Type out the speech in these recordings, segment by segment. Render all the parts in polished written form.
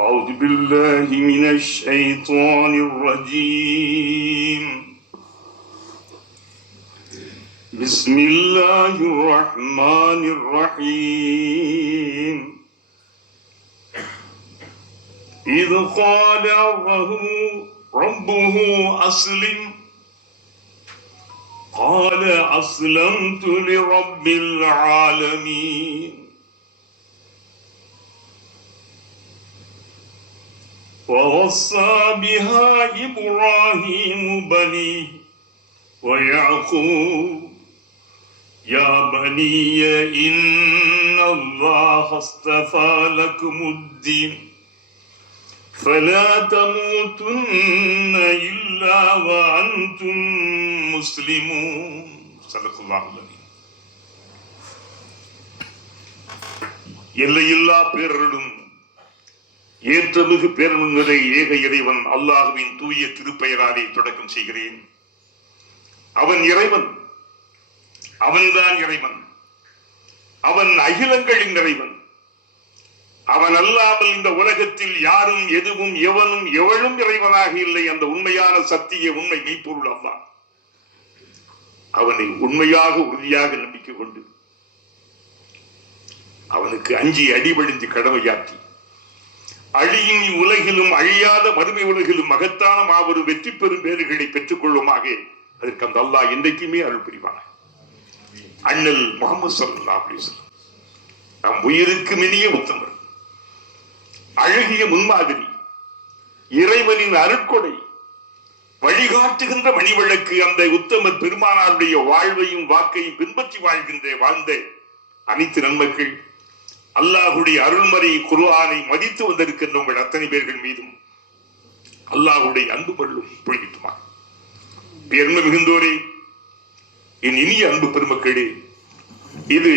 أعوذ بالله من الشيطان الرجيم. بسم الله الرحمن الرحيم. إذ قال ربه أسلم قال أسلمت لرب العالمين. ووصى بها إبراهيم بنيه ويعقوب يا بني إن الله اصطفى لكم الدين فلا تموتن إلا وأنتم مسلمون. صدق الله العظيم. எல்லையில்லா பேரருளும் ஏற்றமிகு பேரன்புரை ஏக இறைவன் அல்லாஹுவின் தூய திருப்பெயராலே தொடக்கம் செய்கிறேன். அவன் இறைவன், அவன்தான் இறைவன், அவன் அகிலங்களின் இறைவன். அவன் அல்லாமல் இந்த உலகத்தில் யாரும் எதுவும் எவனும் எவளும் இறைவனாக இல்லை. அந்த உண்மையான சத்திய உண்மை மெய்ப்பொருள் அல்லாஹ். அவனை உண்மையாக உறுதியாக நம்பிக்கை கொண்டு அவனுக்கு அஞ்சி அடிபணிந்து கடமையாற்றி அழியும் உலகிலும் அழியாத மறுமை உலகிலும் மகத்தான மாபெரும் வெற்றி பெறும் பேறுகளை பெற்றுக் கொள்ளுமாக அதற்கு அந்த அல்லாஹ் என்றைக்குமே அருள் புரிவான. அண்ணல் முஹம்மது ஸல்லல்லாஹு அலைஹி வஸல்லம் நம் உயிருக்கு மினிய உத்தமர், அழகிய முன்மாதிரி, இறைவனின் அருட்கொடை, வழிகாட்டுகின்ற மணிவிளக்கு. அந்த உத்தமர் பெருமானாருடைய வாழ்வையும் வாக்கையும் பின்பற்றி வாழ்ந்த அனைத்து நன்மக்கள், அல்லாஹுடைய அருள்மறை குர்ஆனை மதித்து வந்திருக்கின்ற உங்கள் அத்தனை பேர்கள் மீதும் அல்லாஹுடைய அன்பு பள்ளும் பொழித்துமா. பெருமை மிகுந்தோரே, என் இனிய அன்பு பெருமக்களே, இது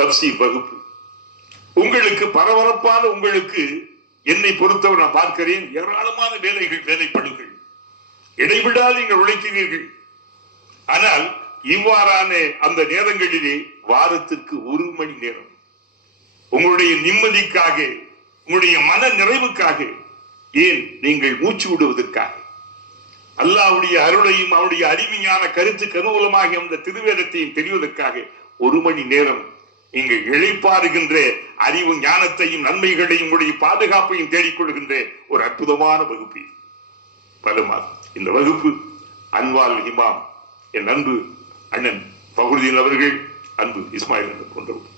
தப்சீர் வகுப்பு. உங்களுக்கு பரபரப்பான, உங்களுக்கு என்னை பொறுத்தவரை நான் பார்க்கிறேன் ஏராளமான வேலைகள், வேலைப்படுகள், இடைவிடாது நீங்கள் உழைக்கிறீர்கள். ஆனால் இவ்வாறான அந்த நேரங்களிலே வாரத்திற்கு 1 மணி நேரம் உங்களுடைய நிம்மதிக்காக, உங்களுடைய மன நிறைவுக்காக, ஏன் நீங்கள் மூச்சு விடுவதற்காக, அல்லாஹ்வுடைய அருளையும் அவருடைய அறிவிஞான கருத்து கருவூலமாக அந்த திருவேதத்தையும் தெரிவதற்காக 1 மணி நேரம் நீங்கள் இழைப்பாருகின்ற அறிவு ஞானத்தையும் நன்மைகளையும் உடைய பாதுகாப்பையும் தேடிக்கொள்கின்ற ஒரு அற்புதமான வகுப்பு பலமாது. இந்த வகுப்பு அன்வால் இமாம் என் அன்பு அண்ணன் ஃபக்ருதீன் அவர்கள், அன்பு இஸ்மாயில் போன்றவர்.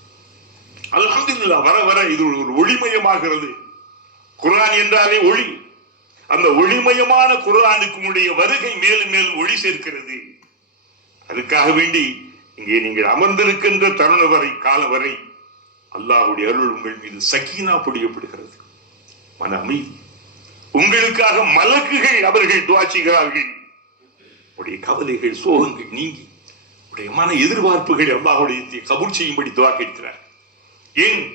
அல்ஹம்துலில்லாஹ், வர வர இது ஒரு ஒளிமயமாகிறது. குர்ஆன் என்றாலே ஒளி. அந்த ஒளிமயமான குர்ஆனுக்கு உடைய வருகை மேலும் மேலும் ஒளி சேர்க்கிறது. அதுக்காக வேண்டி இங்கே நீங்கள் அமர்ந்திருக்கின்ற தருண வரை, காலம் வரை அல்லாஹ்வுடைய அருள் உங்கள் மீது சக்கீனா பொழியப்படுகிறது. மன அமைதி. உங்களுக்காக மலக்குகள் அவர்கள் துஆ செய்கிறார்கள். உடைய கவலைகள், சோகங்கள் நீங்கி உடைய மன எதிர்பார்ப்புகள் அல்லாஹ்வுடைய கபூல் செய்யும்படி துஆ கேட்கிறார். ஏன்?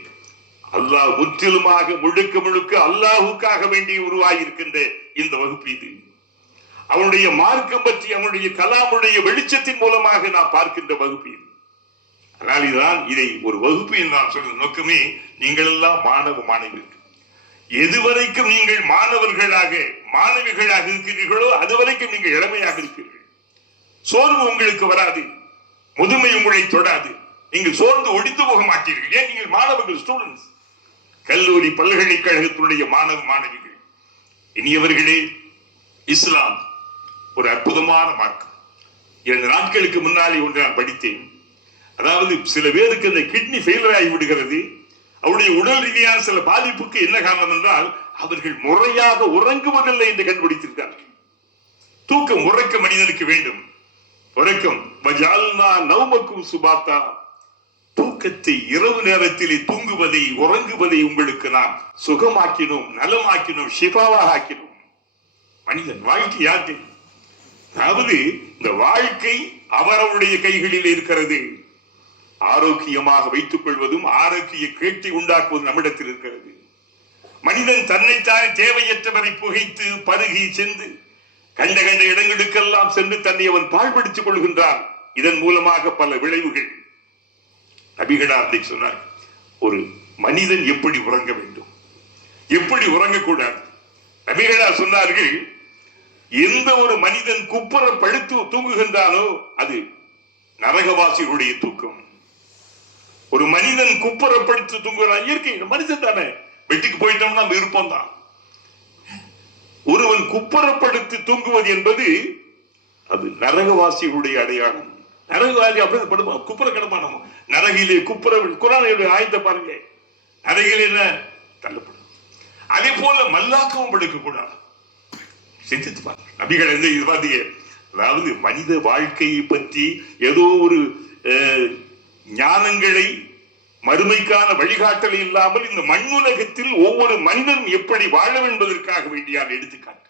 அல்லாஹ் முற்றிலுமாக முழுக்க முழுக்க அல்லாஹுக்காக வேண்டி உருவாகியிருக்கின்ற இந்த வகுப்பு இது. அவனுடைய மார்க்கம் பற்றி அவனுடைய கலாமுடைய வெளிச்சத்தின் மூலமாக நாம் பார்க்கின்ற வகுப்பு இது. ஆனால் இதுதான் இதை ஒரு வகுப்பு என்று நான் சொல்ற நோக்கமே, நீங்கள் எல்லாம் மாணவ மாணவிகள். எதுவரைக்கும் நீங்கள் மாணவர்களாக மாணவிகளாக இருக்கிறீர்களோ அதுவரைக்கும் நீங்கள் இளமையாக இருக்கிறீர்கள். சோர்வு உங்களுக்கு வராது, முதுமை உங்களை தொடாது, நீங்கள் சோர்ந்து ஒடித்து போக மாட்டீர்கள். ஏன்? நீங்கள் மாணவர்கள், ஸ்டூடெண்ட்ஸ், கல்லூரி பல்கலைக்கழகத்தினுடைய மாணவ மாணவிகள். இனியவர்களே, இஸ்லாம் ஒரு அற்புதமான மார்க்கம். 2 நாட்களுக்கு முன்னாலே ஒன்று நான் படித்தேன். அதாவது சில பேருக்கு அந்த கிட்னி ஃபெயிலியர் ஆகி விடுகிறது. அவருடைய உடல் ரீதியான சில பாதிப்புக்கு என்ன காரணம் என்றால் அவர்கள் முறையாக உறங்குவதில்லை என்று கண்டுபிடித்திருக்கிறார்கள். தூக்கம், உறக்க மனிதனுக்கு வேண்டும். உறக்கம் வஜால்னா நௌமக்கும் சுபாத்தா, தூக்கத்தை இரவு நேரத்திலே தூங்குவதை, உறங்குவதை உங்களுக்கு நாம் சுகமாக்கினோம், நலமாக்கினோம், ஷிஃபாவாக ஆக்கினோம். மனிதன் வாழ்க்கை யாருக்கு? அதாவது இந்த வாழ்க்கை அவரவருடைய கைகளில் இருக்கிறது. ஆரோக்கியமாக வைத்துக் கொள்வதும் ஆரோக்கிய கேட்டை உண்டாக்குவதும் நம்மிடத்தில் இருக்கிறது. மனிதன் தன்னைத்தானே தேவையற்றவரை புகைத்து பருகி சென்று கண்ட கண்ட இடங்களுக்கெல்லாம் சென்று தன்னை அவன் பாழ்படுத்திக் கொள்கின்றான். இதன் மூலமாக பல விளைவுகள். நபிகளார் சொன்னார், ஒரு மனிதன் எப்படி உறங்க வேண்டும், எப்படி உறங்கக்கூடாது? நபிகளார் சொன்னார்கள், எந்த ஒரு மனிதன் குப்புற படுத்து தூங்குகின்றானோ அது நரகவாசிகளுடைய தூக்கம். ஒரு மனிதன் குப்புற படுத்து தூங்குகிறான், இயற்கை மனிதன் தானே, வெட்டிக்கு போயிட்டோம்னா விருப்பம் தான். ஒருவன் குப்புறப்படுத்தி தூங்குவது என்பது அது நரகவாசிகளுடைய அடையாளம். நரகவாசி அப்படி படுவான், குப்புற கிடப்பான். நரகிலே குப்புற, குரானுடைய ஆயத்தை பாருங்க, நரகிலே என்ன தள்ளப்படும். அதே போல மல்லாக்கவும் படுக்க கூடாது. சிந்தித்து பாருங்க, நபிகள் எந்த இது பாத்தீங்க. அதாவது மனித வாழ்க்கையை பற்றி ஏதோ ஒரு ஞானங்களை, மறுமைக்கான வழிகாட்டல் இல்லாமல் இந்த மண்ணுலகத்தில் ஒவ்வொரு மனிதன் எப்படி வாழ என்பதற்காக வேண்டிய எடுத்துக்காட்டு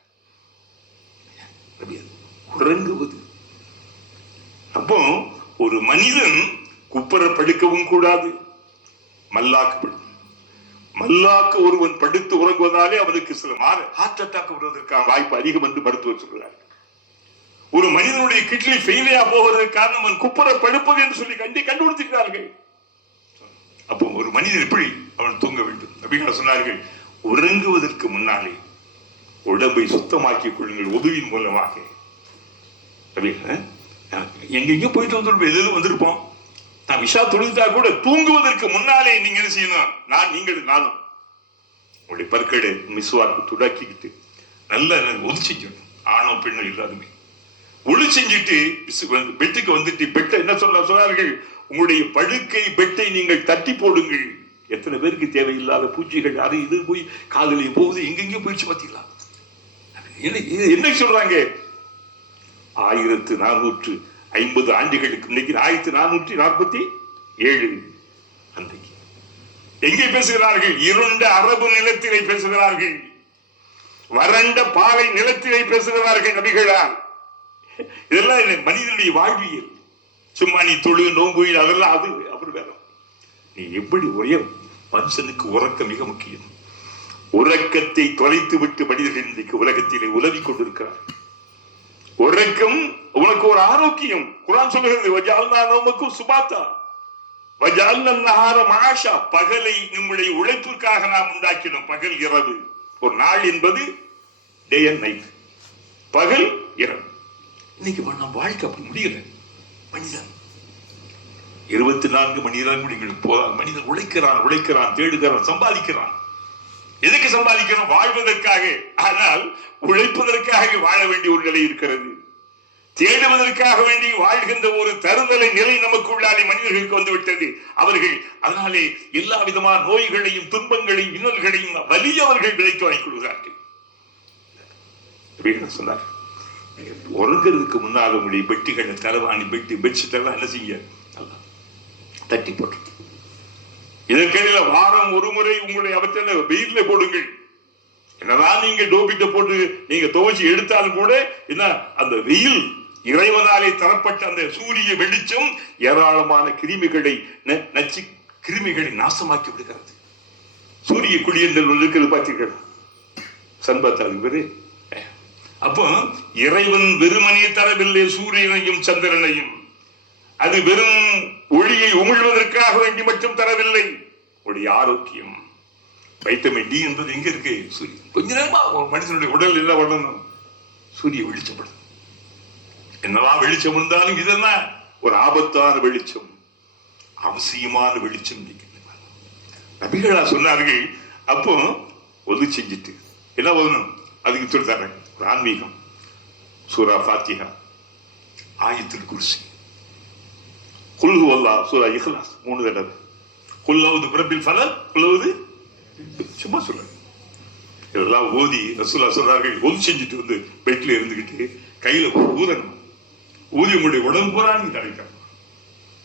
உறங்குவது. அப்போ ஒரு மனிதன் குப்புற படுக்கவும் கூடாது, மல்லாக்கு மல்லாக்கு ஒருவன் படுத்து உறங்குவதாலே அவனுக்கு சில ஹார்ட் அட்டாக் வருவதற்கான வாய்ப்பு அதிகம் என்று மருத்துவர் சொல்கிறார். ஒரு மனிதனுடைய கிட்னி ஃபெயிலியா போவதற்கு காரணம் அவன் குப்புற படுப்பது என்று சொல்லி கண்டுபிடித்திருக்கிறார்கள். அப்போ ஒரு மனிதன் எப்படி அவன் தூங்க வேண்டும்? நபிகள் சொன்னார்கள், உறங்குவதற்கு முன்னாலே உடம்பை சுத்தமாக்கிக் கொள்ளுங்கள் உதவியின் மூலமாக. எங்கெங்க போயிட்டு வந்துருப்போம், வந்திருப்போம். நான் விஷா தொழுதா கூட தூங்குவதற்கு முன்னாலே நீங்க என்ன செய்யணும்? நானும் உங்களுடைய பற்களை மிஸ்வாக்கு துடாக்கிக்கிட்டு நல்ல ஒது செஞ்சணும். ஆணோ பெண்ணோ இல்லாதுமே ஒளி செஞ்சுட்டு பெட்டுக்கு வந்துட்டு பெட்டை என்ன சொன்னார்கள், உங்களுடைய படுக்கை பெட்டை நீங்கள் தட்டி போடுங்கள். எத்தனை பேருக்கு தேவையில்லாத பூச்சிகள் அது இது போய் காதலிய போகுது, எங்கெங்கயோ போயிடுச்சு பார்த்தீங்களா? என்ன சொல்றாங்க? 1450 ஆண்டுகளுக்கு இன்னைக்கு 1447 அன்றைக்கு எங்கே பேசுகிறார்கள்? இருண்ட அரபு நிலத்திலே பேசுகிறார்கள், வறண்ட பாலை நிலத்திலே பேசுகிறார்கள் நபிகளார். இதெல்லாம் மனிதனுடைய வாழ்வியல். சும்மா நீ தொழு நோம்பு அதெல்லாம் அது அவர் வேற. நீ எப்படி உயர் மனுஷனுக்கு உறக்கம் மிக முக்கியம். உறக்கத்தை தொலைத்து விட்டு மனிதர்கள் இன்றைக்கு உலகத்திலே உலவி கொண்டிருக்கிறார். உறக்கம் உனக்கு ஒரு ஆரோக்கியம். குர்ஆன் சொல்லுகிறது, வஜஅல்னா நௌமக்கும் சுபாத்தா வஜஅல்னா நஹார மஆஷா. பகலை நம்முடைய உழைப்பிற்காக நாம் உண்டாக்கினோம். பகல் இரவு. ஒரு நாள் என்பது டே அண்ட் நைட், பகல் இரவு. இன்னைக்கு நம்ம வாழ்க்கை அப்படி முடியல. மனிதன் 24 மணி நேரம் போதாது. மனிதன் உழைக்கிறான், தேடுகிறான், சம்பாதிக்கிறான். எதுக்கு சம்பாதிக்கிறோம்? வாழ்வதற்காக. ஆனால் உழைப்பதற்காக வாழ வேண்டிய ஒரு நிலை இருக்கிறது. தேடுவதற்காக வேண்டி வாழ்கின்ற ஒரு தருதலை நிலை நமக்குள்ளாலே மனிதர்களுக்கு வந்துவிட்டது. அவர்கள் அதனாலே எல்லா விதமான நோய்களையும், துன்பங்களையும், இன்னல்களையும் வலியவர்கள் விலைக்கு வாங்கிக் கொள்கிறார்கள். சொன்னார், உறங்கிறதுக்கு முன்னால் உங்களுடைய பெட்டிகளை, தலைவாணி, பெட்ஷீட் எல்லாம் என்ன செய்ய தட்டி போட்டு, இதற்கிடையில வாரம் ஒரு முறை உங்களுடைய அவற்றை வெயில்ல போடுங்கள். என்னதான் நீங்க டோபிட்ட போட்டு நீங்க துவைச்சு எடுத்தாலும் கூட என்ன அந்த வெயில், இறைவனாலே தரப்பட்ட அந்த சூரிய வெளிச்சம் ஏராளமான கிருமிகளை, நச்சு கிருமிகளை நாசமாக்கி விடுகிறது. சூரிய குளியல் இருக்கிறது பார்த்தீர்கள், சண்பத்தால் பேரு. அப்போ இறைவன் வெறுமனே தரவில்லை சூரியனையும் சந்திரனையும். அது வெறும் ஒளியை உமிழ்வதற்காக வேண்டி மட்டும் தரவில்லை. உடைய ஆரோக்கியம், வைட்டமின் டி என்பது எங்க இருக்கு? சூரியன். கொஞ்ச நேரமா மனுஷனுடைய உடல் எல்லாம் வளரணும், சூரிய வெளிச்சப்படும். என்னவா வெளிச்சம் இருந்தாலும் இதெல்லாம் ஒரு ஆபத்தான வெளிச்சம், அவசியமான வெளிச்சம். நபிகளா சொன்னார்கள். அப்போ ஒது செஞ்சுட்டு என்ன ஓதணும்? அதுக்கு சொல்லித்தாங்க ஒரு ஆன்மீகம். சூரா ஃபாத்திஹா, ஆயத்துல் குர்சி, குல் ஹுவல்லாஹ், சூரா இக்லாஸ் 3 தடவை, குல் அஊது பிரப்பில் ஃபலக், குல் அஊது, சும்மா சொல்லுங்க. இதெல்லாம் ஓதி ரசூலுல்லாஹ் சொல்றார்கள், ஒது செஞ்சுட்டு வந்து பெட்ல இருந்துகிட்டு கையில ஊதணும். ஊதி உங்களுடைய உடம்பு பூரா நீங்க தடைக்கணும்.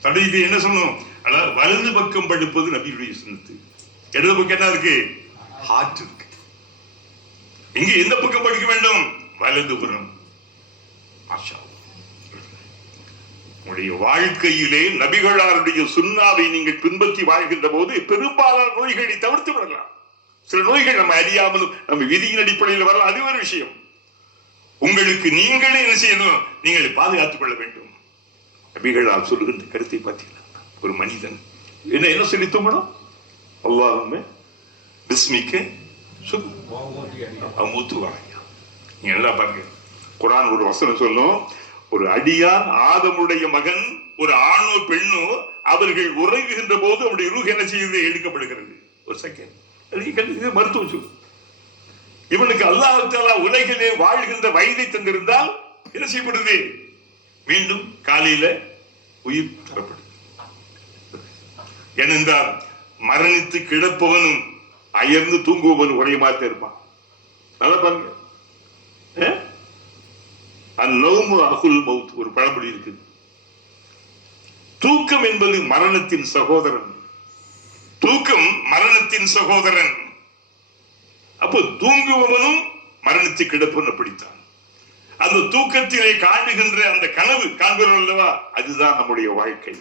தடைக்கு என்ன சொல்லணும்? அதாவது வலது பக்கம் படுப்பது நபியுடைய சுன்னத்து. இடது பக்கம் என்ன இருக்கு? ஹார்ட் இருக்கு. இங்க எந்த பக்கம் படிக்க வேண்டும்? வலது புறம். உங்களுடைய வாழ்க்கையிலே நபிகளாருடைய சுன்னாவை நீங்கள் பின்பற்றி வாழ்கின்ற போது பெரும்பாலான நோய்களை தவிர்த்து விடலாம். சில நோய்கள் நம்ம அறியாமலும் நம்ம விதியின் அடிப்படையில் வரலாம், அது ஒரு விஷயம். உங்களுக்கு நீங்களே என்ன செய்யணும்? நீங்களை பாதுகாத்துக் கொள்ள வேண்டும். நபிகளார் சொல்லுகின்ற கருத்தை பார்த்தீங்களா? ஒரு மனிதன் என்ன சொல்லி தூங்கணும்? அல்லாஹும்ம பிஸ்மிக்க மூத்துவாங்க. நீங்க நல்லா பாருங்க, குர்ஆன் ஒரு வசனம் சொல்லும், ஒரு அடியான் ஆதமுடைய மகன் ஒரு ஆணோ பெண்ணோ அவர்கள் உறங்குகின்ற போது அவருடைய ரூஹ் என்ன செய்து எடுக்கப்படுகிறது. ஒரு செகண்ட் மருத்துவம் சொல்லு. இவனுக்கு அல்லாஹ் தஆலா உலகிலே வாழ்கின்ற வயதை தந்திருந்தால் என்ன செய்யப்படுது? மீண்டும் காலையில உயிர் தரப்படுது. ஏனென்றால் மரணித்து கிடப்பவனும் அயர்ந்து தூங்குபவன் ஒரே மாதிரி இருப்பான். நல்லா பாருங்க, அந்நௌமு அகுல் மௌத் ஒரு பழமொழி இருக்கு. தூக்கம் என்பது மரணத்தின் சகோதரன். தூக்கம் மரணத்தின் சகோதரன். அப்போ தூங்குபவனும் மரணித்து கிடப்பவன் அப்படித்தான். அந்த தூக்கத்திலே காணுகின்ற அந்த கனவு காண்கிறோம் அல்லவா, அதுதான் நம்முடைய வாழ்க்கை.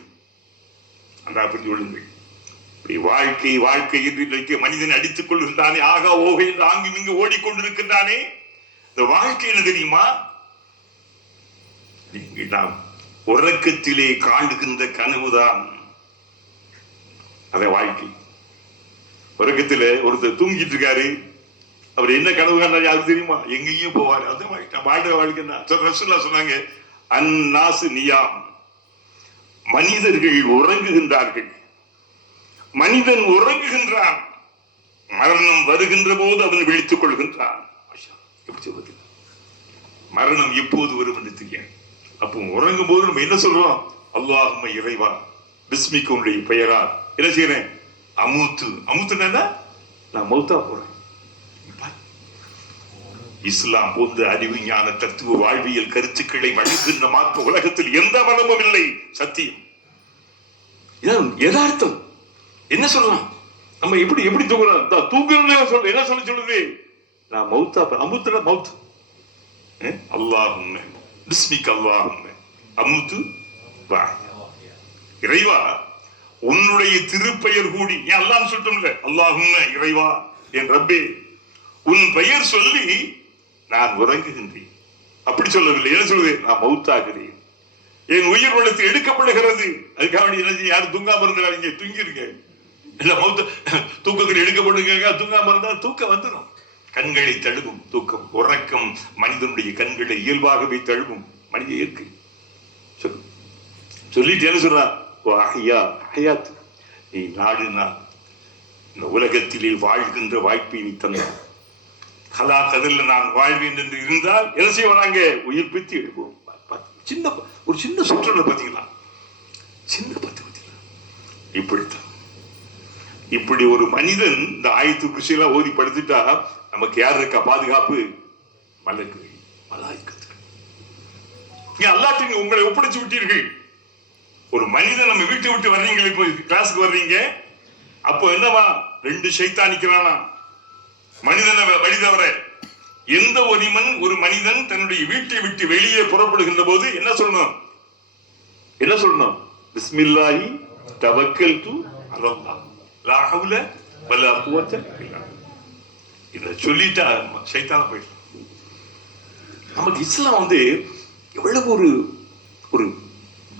அந்த புரிந்து கொள்ளுங்கள். வாழ்க்கை வாழ்க்கை என்று இன்றைக்கு மனிதன் அடித்துக் கொள்கின்றானே, ஆகா ஓகை என்று ஆங்கும் இங்கு ஓடிக்கொண்டிருக்கின்றானே. இந்த வாழ்க்கை என்ன தெரியுமா? நாம் உறக்கத்திலே காணுகின்ற கனவுதான் அத வாழ்க்கை. உறக்கத்திலே ஒருத்தர் தூங்கிட்டு இருக்காரு, அவர் என்ன கனவு காண்றாரு யாருக்கு தெரியுமா? எங்கேயும் போவாரு. அதான் வாழ்க்கை. வாழ்ற வாழ்க்கை ரசூலுல்லாஹ் சொன்னாங்க, அன்னாசு நியாம், மனிதர்கள் உறங்குகின்றார்கள். மனிதன் உறங்குகின்றான், மரணம் வருகின்ற போது அவன் விழித்துக் கொள்கின்றான். மரணம் எப்போது வரும் என்று தெரியாது. அப்போ உறங்கும் போது நம்ம என்ன சொல்றோம்? அல்லாஹும்ம இறைவா பிஸ்மிக்க உன்னுடைய பெயரா என்ன செய்யறேன்? அமுத்து. அமுத்துனா நான் மௌத்தா போறேன். இஸ்லாம் போன்ற அறிவு ஞான தத்துவ வாழ்வியல் கருத்துக்களை வழங்குகின்ற மாற்ற உலகத்தில் எந்த மதமும் இல்லை. சத்தியம், யதார்த்தம். என்ன சொல்லலாம்? நம்ம எப்படி எப்படி தூங்குறோம்? தூங்குறது என்ன சொல்லுது? நான் மௌத்தா. அமுத்துனா மௌத். அல்லாஹும்ம பிஸ்மிக்க அல்லாஹும்ம அமுத்து வா. இறைவா உன்னுடைய திருப்பெயர் கூடி, ஏன் அல்லாஹ்னு சொல்லிட்டோம்ல, அல்லாஹும்ம இறைவா என் ரப்பே உன் பெயர் சொல்லி நான் உறங்குகின்றேன். அப்படி சொல்லவில்லை. என்ன சொல்லுது? நான் மௌத்தாகிறேன், என் உயிர் வளர்த்து எடுக்கப்படுகிறது. அதுக்காக என்ன யாரும் தூங்காம இருந்தாங்க, தூங்கிருங்க. இல்ல மௌத்த தூக்கத்தில் எடுக்கப்படுங்க. தூங்காம இருந்தா தூக்கம் வந்துடும். கண்களை தழுவும் தூக்கம், உறக்கம் மனிதனுடைய கண்களை இயல்பாகவே தழுவும். மனித இயற்கை. சொல்லிட்டு என்ன சொல்றா? நீ நாடுனா இந்த உலகத்திலே வாழ்கின்ற வாய்ப்பை நீ தந்த கலா கதிரில் நான் வாழ்வேன் என்று இருந்தால் என்ன செய்வாங்க? உயிர் பித்து எடுப்போம். சின்ன ஒரு சின்ன சுற்றுலா பார்த்தீங்களா? சின்ன பத்து பார்த்தீங்களா? இப்படித்தான். இப்படி ஒரு மனிதன் இந்த ஆயத்து குஷியெல்லாம் ஓதி படுத்துட்டா நமக்கு யார் இருக்கா பாதுகாப்பு? மலக்கு, மலாய்க்கத்து. அல்லாஹ் உங்களை ஒப்படைச்சு விட்டீர்கள். ஒரு மனிதன் நம்ம வீட்டை விட்டு வர்றீங்களே, இப்போ கிளாஸுக்கு வர்றீங்க, அப்போ என்னவா? 2 ஷைத்தான் நிக்கிறானா மனிதனை வழி தவற. எந்த ஒரு மனிதன் தன்னுடைய வீட்டை விட்டு வெளியே புறப்படுகின்ற போது என்ன சொல்லணும்? என்ன சொல்லணும்? பிஸ்மில்லாஹி தவக்கல்து அலல்லாஹ் லா ஹவ்ல வலா குவத்த இல்லா. இத சொல்லிட்டா ஷைத்தான போயிடும். நமக்கு இஸ்லாம் எவ்வளவு ஒரு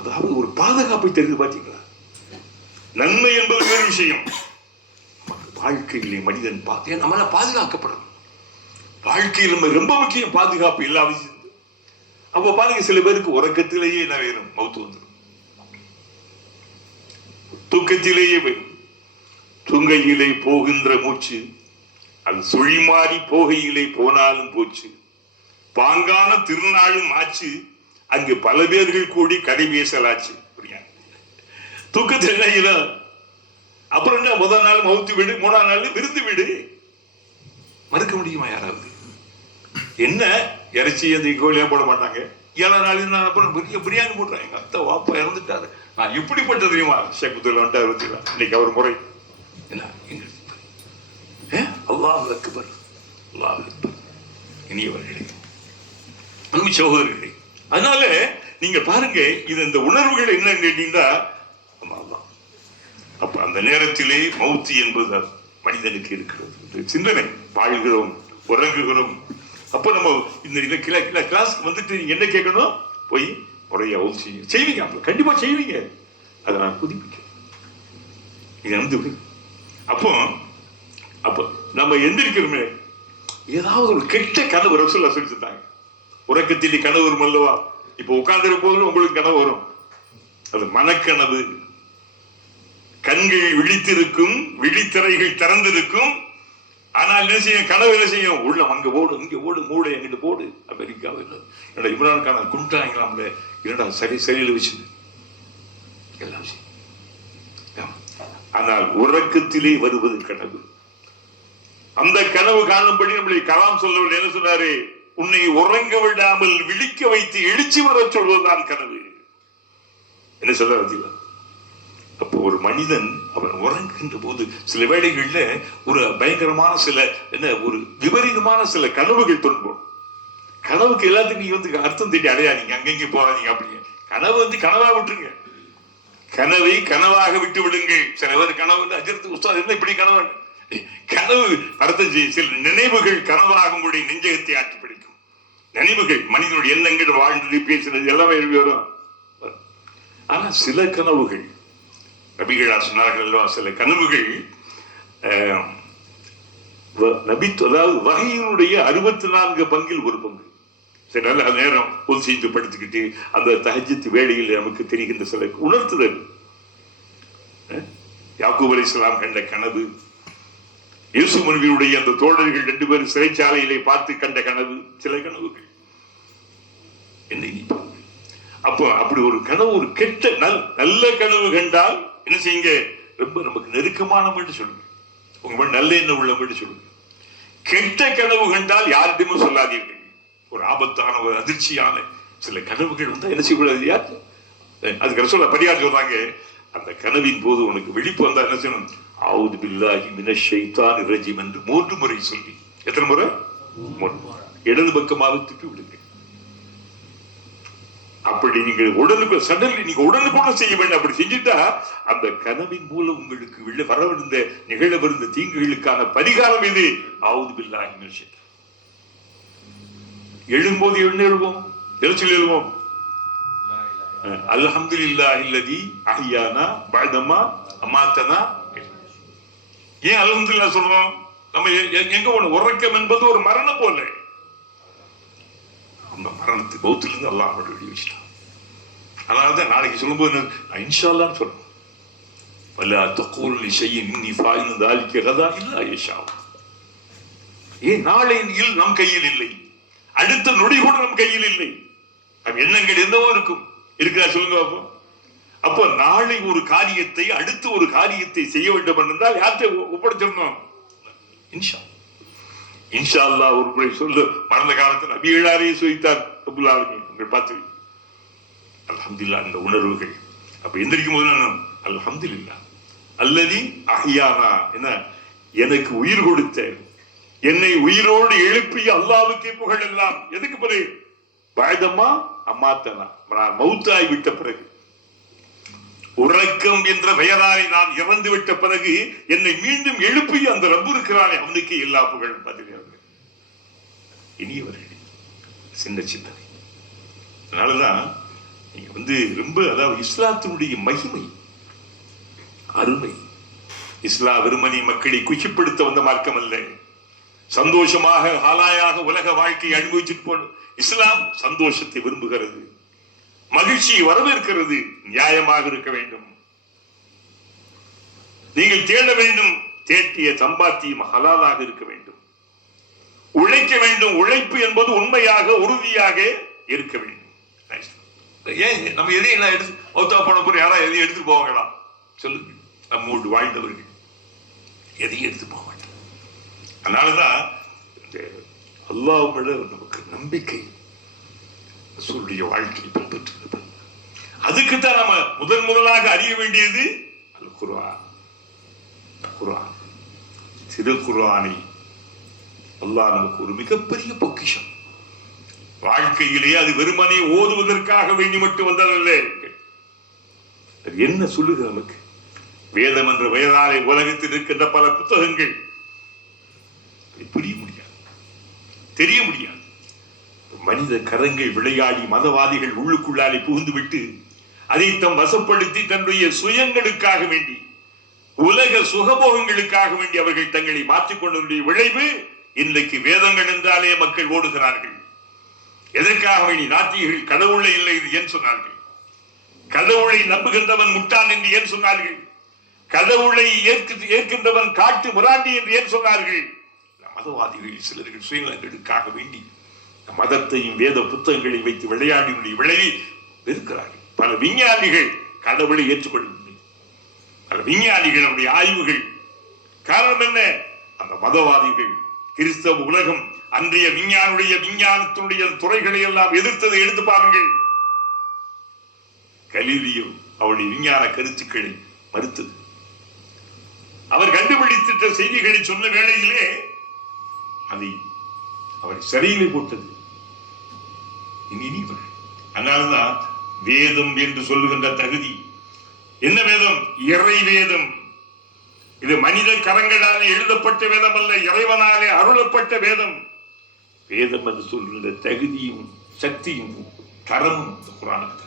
அதாவது ஒரு பாதுகாப்பை தருது பாத்தீங்களா? நன்மை என்பது வேறு விஷயம். வாழ்க்கையிலே மனிதன் நம்மளால பாதுகாக்கப்படணும். வாழ்க்கையில் நம்ம ரொம்ப முக்கியம் பாதுகாப்பு. எல்லா விஷயம். அப்ப பாருங்க, சில பேருக்கு உறக்கத்திலேயே என்ன வேணும்? மௌத்து வந்துடும். தூக்கத்திலேயே வேணும். தூங்கையிலே போகின்ற மூச்சு அது சுழிமாறி போகையிலே போனாலும் போச்சு. பாங்கான திருநாளும் ஆச்சு, அங்கு பல பேர்கள் கூடி கதை பேசலாச்சு. தூக்கத்தில் என்ன? அப்புறம் என்ன? முதல் நாள் மவுத்து வீடு, 3ஆம் நாள் விருந்து வீடு. மறுக்க முடியுமா யாராவது? என்ன இறைச்சி அந்த கோழியா போட மாட்டாங்க. 7ஆம் நாள் நான் அப்புறம் பெரிய பிரியாணி போட்டுறேன். எங்க அத்தை வாப்பா இறந்துட்டாரு. நான் எப்படிப்பட்ட தெரியுமா? ஷேக்குத்துல வந்துட்டாரு. இன்னைக்கு அவர் முறை என்ன? அல்லாஹ் அக்பர், அல்லாஹ் அக்பர். இனியவர்களே, அன்பு சகோதரர்களே, அதனால நீங்க பாருங்க, இது இந்த உணர்வுகள் என்னன்னு கேட்டீங்கன்னா, அப்ப அந்த நேரத்திலே மௌத்து என்பது மனிதனுக்கு இருக்கிறது. சிந்தனை. வாழ்கிறோம், உறங்குகிறோம். அப்ப நம்ம இந்த கிளாஸ்க்கு வந்துட்டு நீங்க என்ன கேட்கணும்? போய் முறையா செய்வீங்க. அப்ப கண்டிப்பா செய்வீங்க. அதை நான் புதுப்பிக்க. இது அப்போ அப்போ நம்ம எந்திரிக்கிறோமே, ஏதாவது ஒரு கெட்ட கனவு ரசூலுல்லாஹ் சொல்லி தந்தாங்க. உறக்கத்தில் கனவு வரும் அல்லவா? இப்ப உட்கார்ந்து போது உங்களுக்கு கனவு வரும், அது மனக்கனவு. கண்கள் விழித்திருக்கும், விழித்திரைகள் திறந்திருக்கும். ஆனால் என்ன செய்யும்? கனவு என்ன செய்யும்? உள்ள அங்க ஓடு, இங்க ஓடு, மூளை எங்கிட்டு போடு. அமெரிக்காவில் என்னடா இம்ரான் கான் குண்டாங்களாம்ல, என்னடா சரியில வச்சு எல்லாம் விஷயம். ஆனால் உறக்கத்திலே வருவது கனவு. அந்த கனவு காணும்படி நம்மளை கலாம் சொல்லவில்லை. என்ன சொன்னாரு? உன்னை உறங்க விடாமல் விழிக்க வைத்து எழுச்சி வர சொல்வதுதான் கனவு. என்ன சொல்ல வந்தீங்களா? அப்போ ஒரு மனிதன் அவன் உறங்குகின்ற போது சில வேளைகள்ல ஒரு பயங்கரமான சில ஒரு விபரீதமான சில கனவுகள் தோன்றும். கனவுக்கு எல்லாத்துக்கும் நீங்க வந்து அர்த்தம் தேடி அடையாதீங்க, அங்கங்க போறாதீங்க. அப்படிங்க கனவு கனவா விட்டுருங்க. கனவை கனவாக விட்டு விடுங்கள். சில பேர் கனவு அஜர்த்து உஸ்தாத் என்ன இப்படி கனவு? கனவு அர்த்தம் செய்ய சில நினைவுகள் கனவாக உங்களுடைய நெஞ்சகத்தை ஆட்சி பிடிக்கும். நினைவுகள் மனிதனுடைய எண்ணங்கள், வாழ்ந்தது, பேசுறது எல்லாமே வரும். ஆனா சில கனவுகள் நபிகளா சொன்னார்கள் அல்லவா, சில கனவுகள் அதாவது வகையினுடைய 64 பங்கில் ஒரு பங்கு. சரி, நல்ல நேரம் பொது செய்து படுத்துக்கிட்டு அந்த தஹஜ்ஜத் வேளையில் நமக்கு தெரிகின்ற சில உணர்த்துதல். யாக்கூப் அலைஹிஸ்ஸலாம் கண்ட கனவு, யூசுப் நபியுடைய அந்த தோழர்கள் 2 பேரும் சிறைச்சாலையிலே பார்த்து கண்ட கனவு, சில கனவுகள் என்ன. அப்போ அப்படி ஒரு கனவு, ஒரு கெட்ட நல்ல கனவு கண்டால் என்ன செய்யுங்க? ரொம்ப நமக்கு நெருக்கமானவங்க சொல்லுங்க, உங்க நல்ல எண்ணம் உள்ளவங்க சொல்லுங்க. கெட்ட கனவு கண்டால் யார்கிட்டயும் சொல்லாதீர்கள். ஒரு ஆபத்தான, ஒரு அதிர்ச்சியான சில கனவுகள் வந்தா என்ன செய்யக்கூடாது? யார் அதுக்கு ரசூலுல்லாஹ் பரிகாரம் சொல்றாங்க. அந்த கனவின் போது உனக்கு விழிப்பு வந்தா என்ன செய்யணும்? அஊது பில்லாஹி மினஷ் ஷைத்தானிர் ரஜீம் என்று 3 முறை சொல்லி, எத்தனை முறை? 3 முறை. இடது பக்கமாக திருப்பி விடுங்க. அப்படி நீங்க உடனுக்கு சடன்லி நீங்க உடனுக்குள்ள செய்ய வேண்டும். அப்படி செஞ்சுட்டா அந்த கனவின் மூலம் உங்களுக்கு வரவிருந்த நிகழவிருந்த தீங்குகளுக்கான பரிகாரம் இது. அஊது பில்லாஹி மினஷ் ஷைத்தான். எழும்போது என்ன எழுவோம்? எழுச்சல் எழுவோம், அல்ஹம்துலில்லாஹில்லதி அஹ்யானா பஅதமா அமாத்தனா. ஏன் அல்ஹம்துலில்லாஹ் சொல்றோம்? நம்ம எங்க உறக்கம் என்பது ஒரு மரணம் போல. அந்த மரணத்து பௌத்திலிருந்து அல்லாஹ் வெளியே வச்சுட்டான். அதனாலதான் நாளைக்கு சொல்லும்போது நான் இன்ஷா அல்லாஹ்னு சொல்லணும். வலா தகூல் லிஷைஇன் இன்னி ஃபாயிலுன் ذلك غدا இல்லா யஷா. ஏன் நாளையில் நம் கையில் இல்லை, அடுத்த நொடி கூட நம் கையில் இல்லை. நம் எண்ணங்கள் என்னவோ இருக்கும், இருக்கிறா சொல்லுங்க அப்போ. அப்போ நாளை ஒரு காரியத்தை, அடுத்து ஒரு காரியத்தை செய்ய வேண்டும் என்றால் யார்கிட்ட ஒப்படைச்சிடணும்? இன்ஷா இன்ஷா அல்லாஹ். ஒரு முறை சொல்லு, மறந்த காலத்தில் நபிகளாரையே சொல்லித்தார் ரப்புல் ஆலமீன். உங்கள் பார்த்து அல்ஹம்துலில்லாஹ் இந்த உணர்வுகள். அப்ப எந்திரிக்கும் போது அல்ஹம்துலில்லாஹ் அல்லதி அஹ்யானா, என்ன எனக்கு உயிர் கொடுத்த, என்னை உயிரோடு எழுப்பிய அல்லாஹ்வுக்கே புகழ் எல்லாம். எதுக்கு பிறகு? பஅதமா அமாத்தனா, நான் மௌத்தாய் விட்ட பிறகு, உறக்கம் என்ற பெயராய் நான் இறந்து விட்ட பிறகு என்னை மீண்டும் எழுப்பி அந்த ரப்பு இருக்கிறானே, அவனுக்கு எல்லா புகழும். பதினாறு இனியவர்கள் சின்ன சிந்தனை. அதனாலதான் நீங்க ரொம்ப, அதாவது இஸ்லாத்தினுடைய மகிமை, அருமை. இஸ்லாம் வெறுமனே மக்களை குஷிப்படுத்த வந்த மார்க்கம் அல்ல. சந்தோஷமாக ஹாலாயாக உலக வாழ்க்கையை அனுபவிச்சுட்டு போன இஸ்லாம் சந்தோஷத்தை விரும்புகிறது, மகிழ்ச்சியை வரவேற்கிறது. நியாயமாக இருக்க வேண்டும், நீங்கள் தேட வேண்டும், தேட்டிய சம்பாத்தியம் ஹலாலாக இருக்க வேண்டும், உழைக்க வேண்டும், உழைப்பு என்பது உண்மையாக உறுதியாக இருக்க வேண்டும். ஏன் நம்ம எதையும் எடுத்து மௌத்தா போன போற யாரா எதையும் எடுத்துட்டு போவாங்களா? சொல்லுங்க. நம்மோடு வாழ்ந்தவர்கள் எதையும் எடுத்து போக மாட்டாங்க. அதனாலதான் இந்த அல்லாஹ் மேல நமக்கு நம்பிக்கை, ரசூலுடைய வாழ்க்கையை பின்பற்றுவது. அதுக்குத்தான் நம்ம முதலாக அறிய வேண்டியது அல் குர்ஆன். குர்ஆன், திருக்குர்ஆனை அல்லாஹ் நமக்கு ஒரு மிகப்பெரிய பொக்கிஷம். வாழ்க்கையிலேயே அது வெறுமனே ஓதுவதற்காக வேண்டி மட்டும் வந்ததல்ல. அது என்ன சொல்லுது நமக்கு? வேதம் என்ற பெயராலே உலகத்தில் இருக்கின்ற பல புத்தகங்கள் புரிய முடியாது, தெரிய முடியாது. மனித கரங்கள் விளையாடி மதவாதிகள் உள்ளுக்குள்ளாலே புகுந்து விட்டு அதை தம் வசப்படுத்தி தன்னுடைய சுயங்களுக்காக வேண்டி உலக சுகபோகங்களுக்காக வேண்டி அவர்கள் தங்களை மாற்றிக் கொண்டதுடைய விளைவு இன்றைக்கு வேதங்கள் என்றாலே மக்கள் ஓடுகிறார்கள். எதற்காக வேண்டி நாத்திகர்கள் கடவுளை இல்லை என்று ஏன் சொன்னார்கள்? கடவுளை நம்புகின்றவன் முட்டான் என்று ஏன் சொன்னார்கள்? கடவுளை ஏற்கின்றவன் காட்டு முராண்டி என்று ஏன் சொன்னார்கள்? மதவாதிகள் சிலர்கள் சுயநலங்களுக்காக வேண்டி மதத்தையும் வேத புத்தகங்களை வைத்து விளையாடினுடைய விளைவை இருக்கிறார்கள். பல விஞ்ஞானிகள் கடவுளை ஏற்றுக்கொள்ளவில்லை. பல விஞ்ஞானிகளுடைய ஆய்வுகள் காரணம் என்ன? அந்த மதவாதிகள் கிறிஸ்தவ உலகம் அன்றைய விஞ்ஞானத்தினுடைய துறைகளை எல்லாம் எதிர்த்ததை எடுத்து பாருங்கள். கலீலியோ அவருடைய விஞ்ஞான கருத்துக்களை மறுத்தது. அவர் கண்டுபிடித்த செய்திகளை சொன்ன வேளையிலே அதை அவர் சிறையிலே போட்டது. அதனால்தான் வேதம் என்று சொல்லுகின்ற தகுதி என்ன? வேதம் இறை வேதம். இது மனித கரங்களால் எழுதப்பட்ட வேதம் அல்ல, இறைவனாலே அருளப்பட்ட வேதம். வேதம் என்று சொல்கின்ற தகுதியும் சக்தியும் தரமும் குர்ஆனுக்கு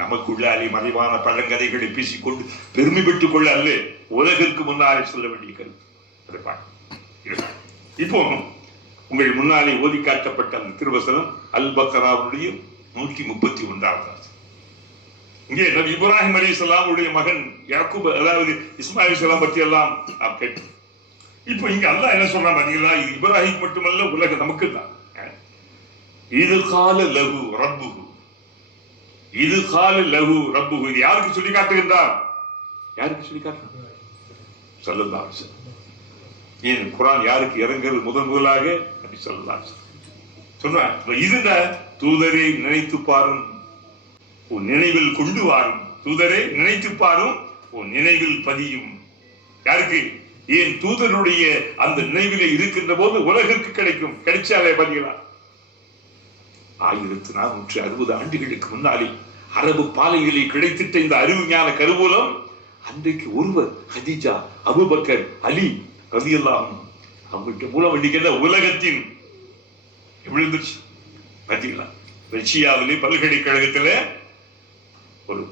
நமக்குள்ளாலே மறைவான பழங்கதைகளை பேசிக்கொண்டு பெருமை பெற்றுக் கொள்ள அல்ல, உலகிற்கு முன்னாலே சொல்ல வேண்டிய கருத்து. இப்போ உங்கள் முன்னாலே ஓதி காட்டப்பட்ட அந்த திருவசனம் அல் பக்ராவுடைய 131. இங்கே நபி இப்ராஹிம் அலைஹிஸ்ஸலாமுடைய மகன் யாக்கூப், அதாவது இஸ்மாயில் அலைஹிஸ்ஸலாம் பற்றி எல்லாம் நாம் கேட்டோம். இப்போ இங்க அல்லாஹ் என்ன சொல்றான் பாத்தீங்களா? இது இப்ராஹிம் மட்டுமல்ல, உலக நமக்கு தான். இது கால லஹு ரப்புஹு, இது கால லஹு ரப்புஹு. இது யாருக்கு சொல்லி காட்டுகின்றார்? யாருக்கு சொல்லி காட்டுறார்? ஸல்லல்லாஹு அலைஹி வஸல்லம். ஏன் குர்ஆன் யாருக்கு இறங்குறது முதலாக? நபி ஸல்லல்லாஹு அலைஹி வஸல்லம் சொன்னார். இதுதான் தூதரை நினைத்து பாரும், உன் நினைவில் கொண்டு வாரும். தூதரை நினைத்து பாரும், உன் நினைவில் பதியும். யாருக்கு? ஏன் தூதருடைய அந்த நினைவிலே இருக்கின்ற போது உலகிற்கு கிடைக்கும். கிடைச்சாலே பதிகளா? 1460 ஆண்டுகளுக்கு முன்னாலே அரபு பாலைகளை கிடைத்திட்ட இந்த அறிவுஞான கருவூலம் அன்றைக்கு ஒருவர் ஹதீஜா, அபூபக்கர், அலி ரலியல்லாஹு அன்ஹு அவங்களுக்கு மூலம் இன்னைக்கு உலகத்தின் விழுந்துச்சு. பார்த்தீங்களா? ரஷ்யாவிலே பல்கலைக்கழகத்தில் ஒரு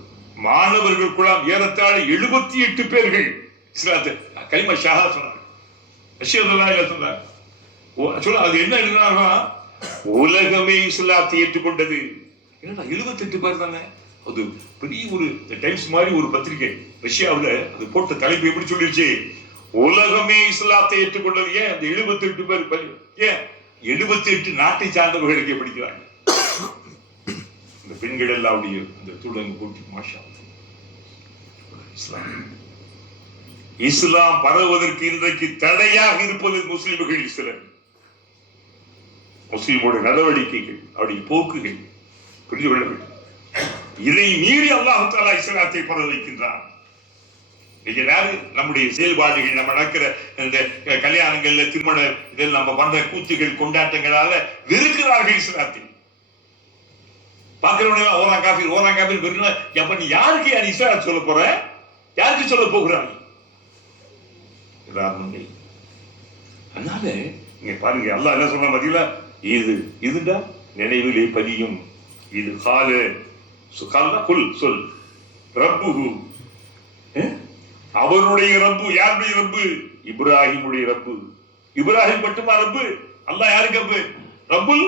மாணவர்கள் குழாம் ஏறத்தாழ 78 பேர்கள் இஸ்லாத்தை கலிமா ஷஹா சொன்னாங்க. ரஷ்யா சொன்னாங்க. அது என்ன எழுதினாங்க? உலகமே இஸ்லாத்தை ஏற்றுக்கொண்டது. 78 பேர் தானே. அது பெரிய ஒரு டைம்ஸ் மாதிரி ஒரு பத்திரிகை ரஷ்யாவில் அது போட்ட தலைப்பு எப்படி சொல்லிருச்சு? உலகமே இஸ்லாத்தை ஏற்றுக்கொண்டது. ஏன் அந்த 78 பேர்? ஏன் 78 நாட்டை சார்ந்தவர்களுக்கு படிக்கிறாங்க. இந்த பெண்கள் எல்லாம் அந்த துடங்கு போட்டி மாஷா. இஸ்லாம் பரவுவதற்கு இன்றைக்கு தடையாக இருப்பது முஸ்லிம்கள். சிலர் முஸ்லிமோட நடவடிக்கைகள், அவருடைய போக்குகள் புரிந்து கொள்ள வேண்டும். இதை மீறி அல்லாஹ் தஆலா இஸ்லாத்தை பரவ வைக்கின்றான். நம்முடைய செயல்பாடுகள், நம்ம நடக்கிற இந்த கல்யாணங்கள்ல, திருமண இதில் நம்ம பண்ற கூத்துகள், கொண்டாட்டங்களால வெறுக்கிறார்கள் இஸ்லாத்தை. பாக்குறவங்க ஓராம் காபீர் அப்ப நீ யாருக்கு யார் இஸ்லாம் சொல்ல போற? யாருக்கு சொல்ல போகிறாய்? அதனால இங்க பாருங்க, அல்லாஹ் என்ன சொன்ன பாத்தீங்களா? இதுடா நினைவிலே பதியும். இது கால குல் சொல் ரப்புஹு, அவருடைய ரப்பு. யாருடைய ரப்பு? இப்ராஹிமுடைய ரப்பு. இப்ராஹிம் மட்டுமா ரப்பு? அல்லாஹ் யாருக்கு ரப்பு? ரப்புல்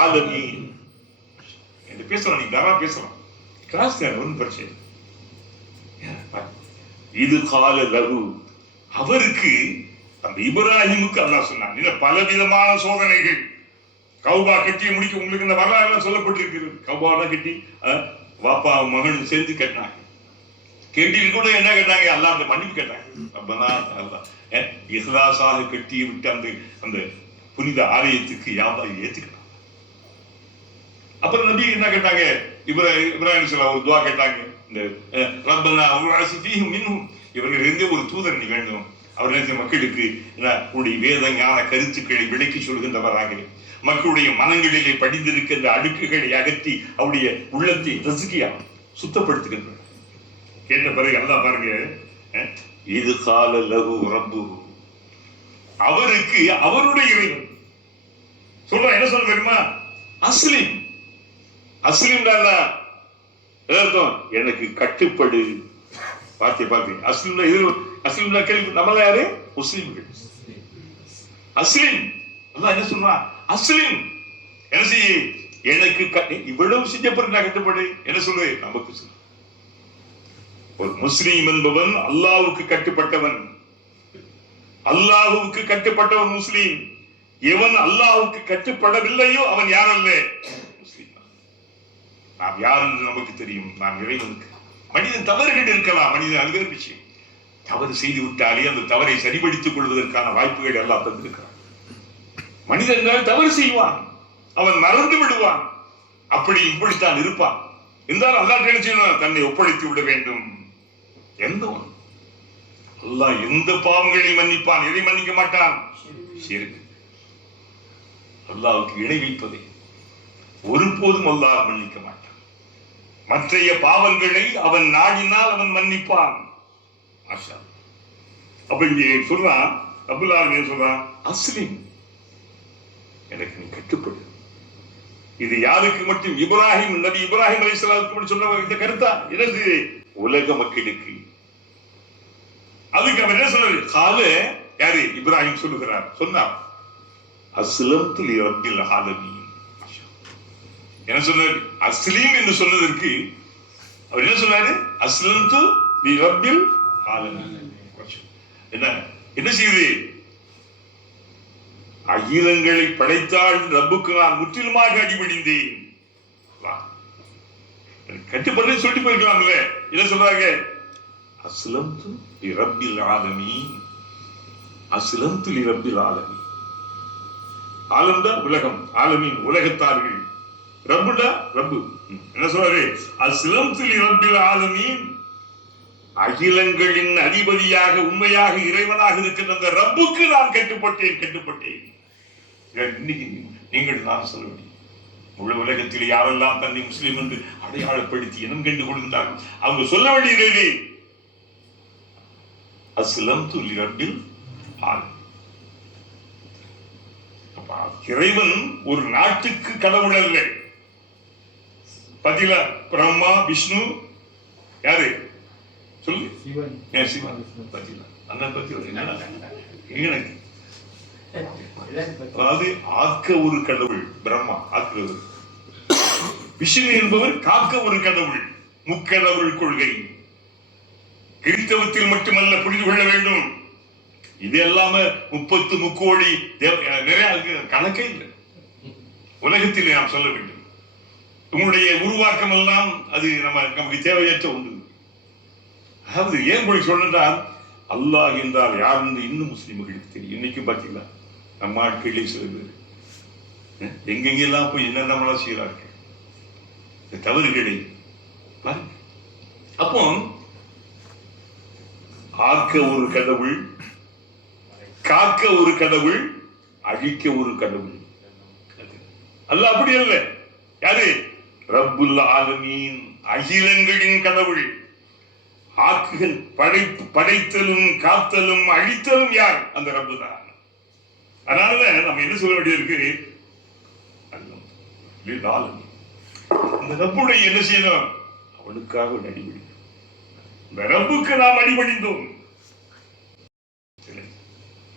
ஆலமீன் என்று பேசலாம். நீங்க தாரா பேசலாம், கிளாஸ் ஒன்றும் பிரச்சனை. இது கால லகு, அவருக்கு அந்த இப்ராஹிமுக்கு அல்லாஹ் சொன்னான். பலவிதமான சோதனைகள். கௌபா கட்டி முடிக்க உங்களுக்கு இந்த வரலாறு சொல்லப்பட்டிருக்கிறது. கௌபாவை கட்டி வாப்பா மகன் சேர்ந்து கட்டினாங்க. கேட்டிட்டு கூட என்ன கேட்டாங்க? அல்லாஹ் அந்த மன்னிப்பு கேட்டாங்க. இஹ்லாஸாக கட்டி விட்டு அந்த புனித ஆலயத்துக்கு யாவா ஏத்துக்கிறாங்க. அப்புறம் நபி என்ன கேட்டாங்க? இப்ராஹிம் ஸல்லல்லாஹு ஒரு துஆ கேட்டாங்க. இந்த ரப்பனா வஅஸி ஃபீஹிம் மின்ஹும், இவர்கள் இருந்தே ஒரு தூதர் நீ வேண்டும். அவர்கள் மக்களுக்கு உடைய வேத ஞான கருத்துக்களை விளக்கி சொல்கின்றவராக, மக்களுடைய மனங்களிலே படிந்திருக்கின்ற அடுக்குகளை அகற்றி அவருடைய உள்ளத்தை ரசிக்கியா சுத்தப்படுத்துகின்றனர். கேட்ட பிறகு அல்லாஹ் பாருங்க, இது கால லஹு ரப்புஹு, அவருக்கு அவருடைய இறைவன் சொல்ற. என்ன சொல்ல தெரியுமா? அஸ்லிம். அஸ்லிம் அர்த்தம் எனக்கு கட்டுப்படு. பார்த்து அஸ்லிம்னா இது அஸ்லிம்னா கேள்வி நம்மள யாரு? முஸ்லிம்கள். அஸ்லிம் அல்லாஹ் என்ன சொல்றான்? அஸ்லிம் என்ன செய்ய? எனக்கு இவ்வளவு செஞ்ச பிறகு நான் கட்டுப்படு என்ன சொல்லு? நமக்கு சொல்லு. ஒரு முஸ்லிம் என்பவன் அல்லாஹ்வுக்கு கட்டுப்பட்டவன். அல்லாஹ்வுக்கு கட்டுப்பட்டவன் முஸ்லிம். எவன் அல்லாஹ்வுக்கு கட்டுப்படவில்லையோ அவன் யார் அல்ல? முஸ்லிம். நாம் யார் என்று நமக்கு தெரியும். நாம் இறைவனுக்கு. மனிதன் தவறுகள் இருக்கலாம். மனிதன் அது வேறு விஷயம். தவறு செய்து விட்டாலே அந்த தவறை சரிபடுத்திக் கொள்வதற்கான வாய்ப்புகள் எல்லாம் தந்திருக்கிறான். மனிதன் தவறு செய்வான், அவன் மறந்து விடுவான், அப்படி இப்படித்தான் இருப்பான். இருந்தாலும் அல்லாஹ் என்ன செய்யணும்? தன்னை ஒப்படைத்து விட வேண்டும். எந்த அல்லாஹ் எந்த பாவங்களையும் மன்னிப்பான். எதை மன்னிக்க மாட்டான்? ஷிர்க். அல்லாஹ்வுக்கு இணை வைப்பதை ஒருபோதும் அல்லாஹ் மன்னிக்க மாட்டான். மற்றைய பாவங்களை அவன் நாடினால் அவன் மன்னிப்பான். அப்ப இங்கே சொல்றான், அப்துல் ஆலமீன் சொல்றான், அஸ்லிம் எனக்கு நீ கட்டுப்படு. இது யாருக்கு மட்டும்? இப்ராஹிம், நபி இப்ராஹிம் அலைஹிஸ்ஸலாத்துக்கு மட்டும் சொன்ன இந்த கருத்தா? எனது உலக மக்களுக்கு. அதுக்கு அவர் என்ன சொல்றாரு? கால யாரு? இப்ராஹிம் சொல்லுகிறார், சொன்னார் அஸ்லம்து லி ரப்பில் ஆலமீன். என்ன சொன்னாரு? அஸ்லீம் என்று சொன்னதற்கு அவர் என்ன சொன்னாரு? அஸ்லம்து லி ரப்பில் ஆலமீன். என்ன என்ன செய்யுது? அகிலங்களை படைத்தாள் ரப்புக்கு நான் முற்றிலுமாக அடிபணிந்தேன். கட்டுப்பட்டு சொல்லிட்டு போயிருக்கலாம்ல. என்ன சொல்றாங்க? அஸ்லம்து லி ரப்பில் ஆலமீன். அஸ்லம்து லி ரப்பில் ஆலமீன். ஆலம்டா உலகம், ஆலமீன் உலகத்தார்கள், ரப்புடா ரப்பு. என்ன சொல்றாரு? அஸ்லம்து லி ரப்பில் ஆலமீன். அகிலங்களின் அதிபதியாக உண்மையாக இறைவனாக இருக்கின்ற அந்த ரப்புக்கு நான் கட்டுப்பட்டேன். இன்னைக்கு நீங்கள் நான் சொல்ல முடியும். முழு உலகத்தில் யாரெல்லாம் தன்னை முஸ்லிம் என்று அடையாளப்படுத்தி இனம் கண்டு கொள்கின்றார்கள் அவங்க சொல்ல வேண்டியது அஸ்லம்து லி ரப்பில் ஆலமீன். இறைவன் ஒரு நாட்டுக்கு கடவுள் அல்ல. பதில பிரம்மா விஷ்ணு யாரு சொல்லு? சிவன். பதில அண்ணன் பத்தி அதாவது ஆக்க ஒரு கடவுள் பிரம்மா ஆக்குவது. விஷ்ணு என்பவர் காக்க ஒரு கடவுள். முக்கடவுள் கொள்கை கிறிஸ்தவத்தில் மட்டுமல்ல, புரிந்து கொள்ள வேண்டும். இது எல்லாம 30 முக்கோடி நிறைய கணக்கே இல்லை உலகத்தில். நாம் சொல்ல வேண்டும், உங்களுடைய உருவாக்கம் எல்லாம் அது நமக்கு தேவையற்ற ஒன்று. அதாவது ஏன் போய் சொல்றால், அல்லாஹ் என்றால் யார் என்று இன்னும் முஸ்லிம்களுக்கு தெரியும். இன்னைக்கும் பார்த்தீங்களா நம்ம ஆட்களே சில பேர் எங்கெங்கெல்லாம் போய் என்னென்னலாம் செய்கிறார்கள் இந்த தவறுகளை. அப்போ ஆக்க ஒரு கடவுள், காக்க ஒரு கடவுள், அழிக்க ஒரு கடவுள். அல்லாஹ் அப்படி அல்ல. யாரு? ரப்புல் ஆலமீன், அகிலங்களின் கடவுள். ஆக்குகள் படைத்தலும் காத்தலும் அழித்தலும் யார்? அந்த ரப்பு தான். அதனால நம்ம என்ன சொல்ல வேண்டியிருக்கு? இந்த ரப்புடைய என்ன செய்யணும்? அவனுக்காக அடிபடி. இந்த ரப்புக்கு நாம் அடிபணிந்தோம்.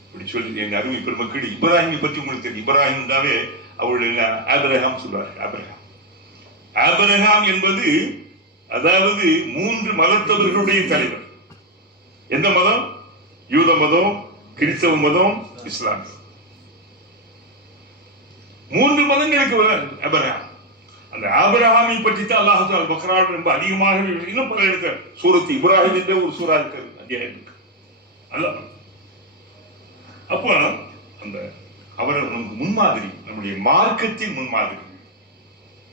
இப்படி சொல்லி எங்க அருமை பெருமக்கள், இப்ராஹிமை பற்றி உங்களுக்கு தெரியும். இப்ராஹிம்னாவே அவருடைய ஆபிரகாம் சொல்றாரு. ஆபிரகாம் என்பது அதாவது 3 மதத்தவர்களுடைய தலைவர். எந்த மதம்? யூத மதம், கிறிஸ்தவ மதம், இஸ்லாம். 3 மதங்களுக்கு ஆபிரகாம். அந்த ஆபிரகாமை பற்றி தான் அல்லாஹ் தஆலா பக்ரான் ரொம்ப அதிகமாக இன்னும் பல இடத்துல சூரத் இப்ராஹிம் என்ற ஒரு சூரா இருக்கிறது, அத்தியாயம் இருக்கு. அல்லாஹ் அப்போ அந்த அவர் நமக்கு முன்மாதிரி, நம்முடைய மார்க்கத்தின் முன்மாதிரி,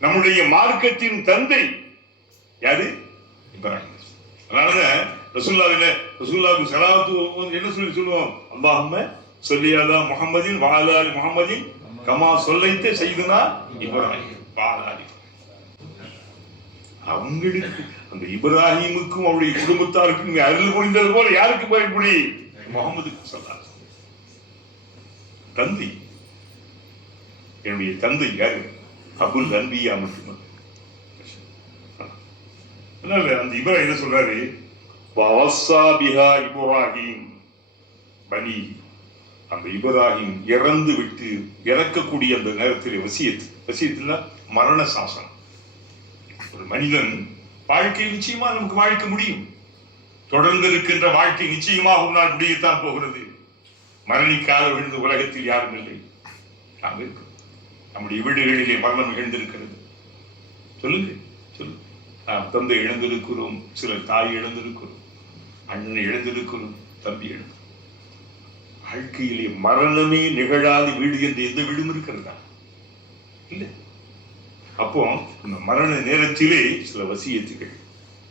நம்முடைய மார்க்கத்தின் தந்தை யாரு? இப்ராஹிம். அதனால ரசூலுல்லாஹி ஸல்லல்லாஹு என்ன சொல்லுவோம்? அல்லாஹும்ம ஸல்லி அலா முஹம்மதின் வ அலா ஆலி முஹம்மதின் கமா ஸல்லைத சய்யிதுனா இப்ராஹிம் வ அலா ஆலி. அவங்களுக்கு அந்த இப்ராஹிமுக்கும் அவருடைய குடும்பத்தாருக்கும் அருள் புரிந்தது போல யாருக்கு பயன்படி? முஹம்மதுக்கு ஸல்லல்லாஹு அலைஹி வஸல்லம். தந்தை, என்னுடைய தந்தை யாரு? அபுல் அன்பியா மட்டுமல்ல. அந்த இப்ராஹிம் என்ன சொல்றாரு? வவஸ்ஸா பிஹா இப்ராஹிம் பனி, அந்த இப்ராஹிம் இறந்து விட்டு இறக்கக்கூடிய அந்த நேரத்தில் வசியத்துல மரண சாசனம். ஒரு மனிதன் வாழ்க்கை நிச்சயமா நமக்கு வாழ்க்கை முடியும், தொடர்ந்து இருக்கின்ற வாழ்க்கை நிச்சயமாக ஒரு நாள் முடியத்தான் போகிறது. மரணிக்காத விழுந்த உலகத்தில் யாரும் இல்லை. நாம் இருக்கிறோம், நம்முடைய வீடுகளிலே மரணம் நிகழ்ந்திருக்கிறது. சொல்லுங்க சொல்லுங்க. நாம் தந்தை இழந்திருக்கிறோம், சிலர் தாய் இழந்திருக்கிறோம், அண்ணனை இழந்திருக்கிறோம், தம்பி இழந்து. வாழ்க்கையிலே மரணமே நிகழாத வீடு என்று எந்த வீடும் இருக்கிறதா? இல்லை. அப்போ இந்த மரண நேரத்திலே சில வசியத்துகள்.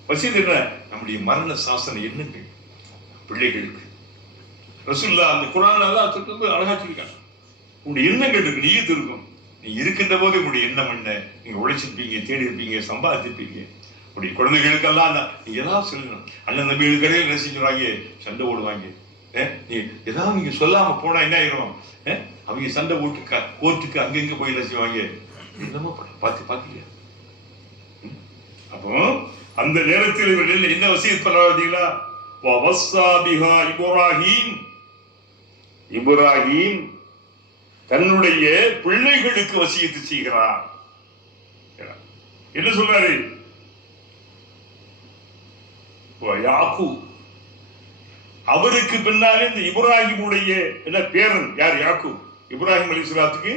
வசியத்து என்ன? நம்முடைய மரண சாசன எண்ணங்கள் பிள்ளைகளுக்கு. ரசூலுல்லாஹ் அந்த குர்ஆன் அல்லாஹ் சொல்றது அழகா சொல்லிருக்காங்க. உங்களுடைய எண்ணங்கள் இருக்கு, நீயத்து இருக்கும். நீ இருக்கின்ற போது உங்களுடைய எண்ணம் என்ன? நீங்க உழைச்சிருப்பீங்க, தேடி இருப்பீங்க, சம்பாதிச்சிருப்பீங்க. உங்களுடைய குழந்தைகளுக்கெல்லாம் நீங்க ஏதாவது சொல்லணும். அண்ணன் தம்பிகளுக்கடையே என்ன செஞ்சுருவாங்க? சண்டை ஓடுவாங்க. நீ ஏதாவது நீங்க சொல்லாம போனா என்ன ஆயிரும்? அவங்க சண்டை போட்டு கோர்ட்டுக்கு அங்கங்க போய் என்ன செய்வாங்க? என்னமோ பாத்தீங்களா? அப்போ அந்த நேரத்தில் இவர்கள் என்ன வசியத் பண்ணாதீங்களா? இப்ராஹிம் தன்னுடைய பிள்ளைகளுக்கு வசியத்து செய்கிறார். என்ன சொல்றாரு? யாக்கூப். அவருக்கு பின்னாலே இந்த இப்ராஹிமுடைய என்ன பேரன் யார்? யாக்கூப். இப்ராஹிம் அலைஹிஸ்ஸலாத்துக்கு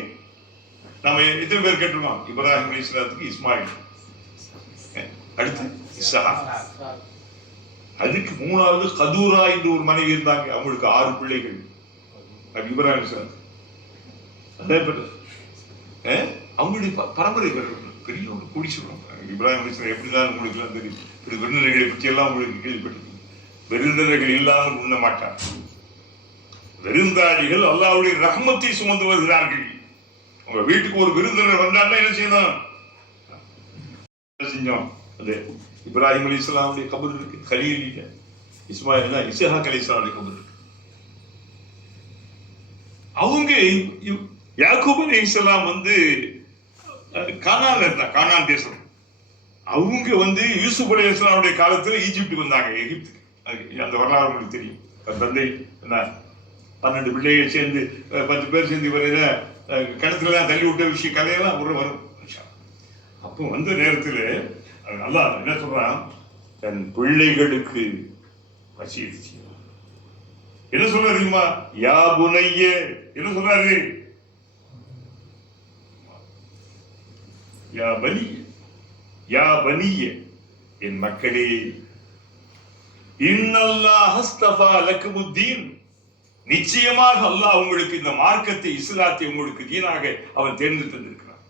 நாம எத்தனை பேர் கேட்டிருக்கோம்? இப்ராஹிம் அலைஹிஸ்ஸலாத்துக்கு இஸ்மாயில், அடுத்து இஸ்ஹாக், அதுக்கு மூணாவது கதூரா என்று ஒரு மனைவி இருந்தாங்க. அவங்களுக்கு 6 பிள்ளைகள். இப்ராஹிம் அலைஹிஸ்ஸலாம் அவங்களுடைய பரம்பரை பெரிய ஒரு கூடி சொல்லுவாங்க. இப்ராஹிம் அலைஹிஸ்ஸலாம் எப்படிதான் உங்களுக்கு எல்லாம் தெரியும். விருந்தினர்களை பற்றி எல்லாம் உங்களுக்கு கேள்விப்பட்டிருக்கீங்க. விருந்தினர்கள் இல்லாமல் உண்ண மாட்டார். விருந்தாளிகள் அல்லாஹ்வுடைய ரஹ்மத்தை சுமந்து வருகிறார்கள். உங்க வீட்டுக்கு ஒரு விருந்தினர் வந்தாலும் என்ன செய்யணும்? செஞ்சோம். அது இப்ராஹிம் அலைஹிஸ்ஸலாமுடைய கபர் இருக்கு, கலீல் இல்ல, இஸ்மாயில் இஸ்ஹாக் அலைஹிஸ்ஸலாமுடைய கபர் இருக்கு. அவங்க யாக்கூப் அலைஹிஸ்ஸலாம் கானான்ல இருந்தா, கானான் தேசம். அவங்க யூசுப் அலைஹிஸ்ஸலாமுடைய காலத்துல ஈஜிப்டுக்கு வந்தாங்க, எகிப்துக்கு. அந்த வரலாறு உங்களுக்கு தெரியும். தந்தை என்ன 12 பிள்ளைகள் சேர்ந்து 10 பேர் சேர்ந்து கிணத்துல எல்லாம் தள்ளி விட்ட விஷயம் கதையெல்லாம் வரும். அப்போ வந்த நேரத்தில் நல்லா என்ன சொல்றான்? தன் பிள்ளைகளுக்கு வசியத்து செய்வான். என்ன சொல்ற தெரியுமா? யா புனைய. என்ன சொல்றாரு? யா பனி, யா பனிய, என் மக்களே, இன்னல்லாஹ் அஸ்தஃபா லக்குமுத்தீன், நிச்சயமாக அல்லாஹ் உங்களுக்கு இந்த மார்க்கத்தை, இஸ்லாத்தை உங்களுக்கு தீனாக அவன் தேர்ந்தெடுத்திருக்கிறான்.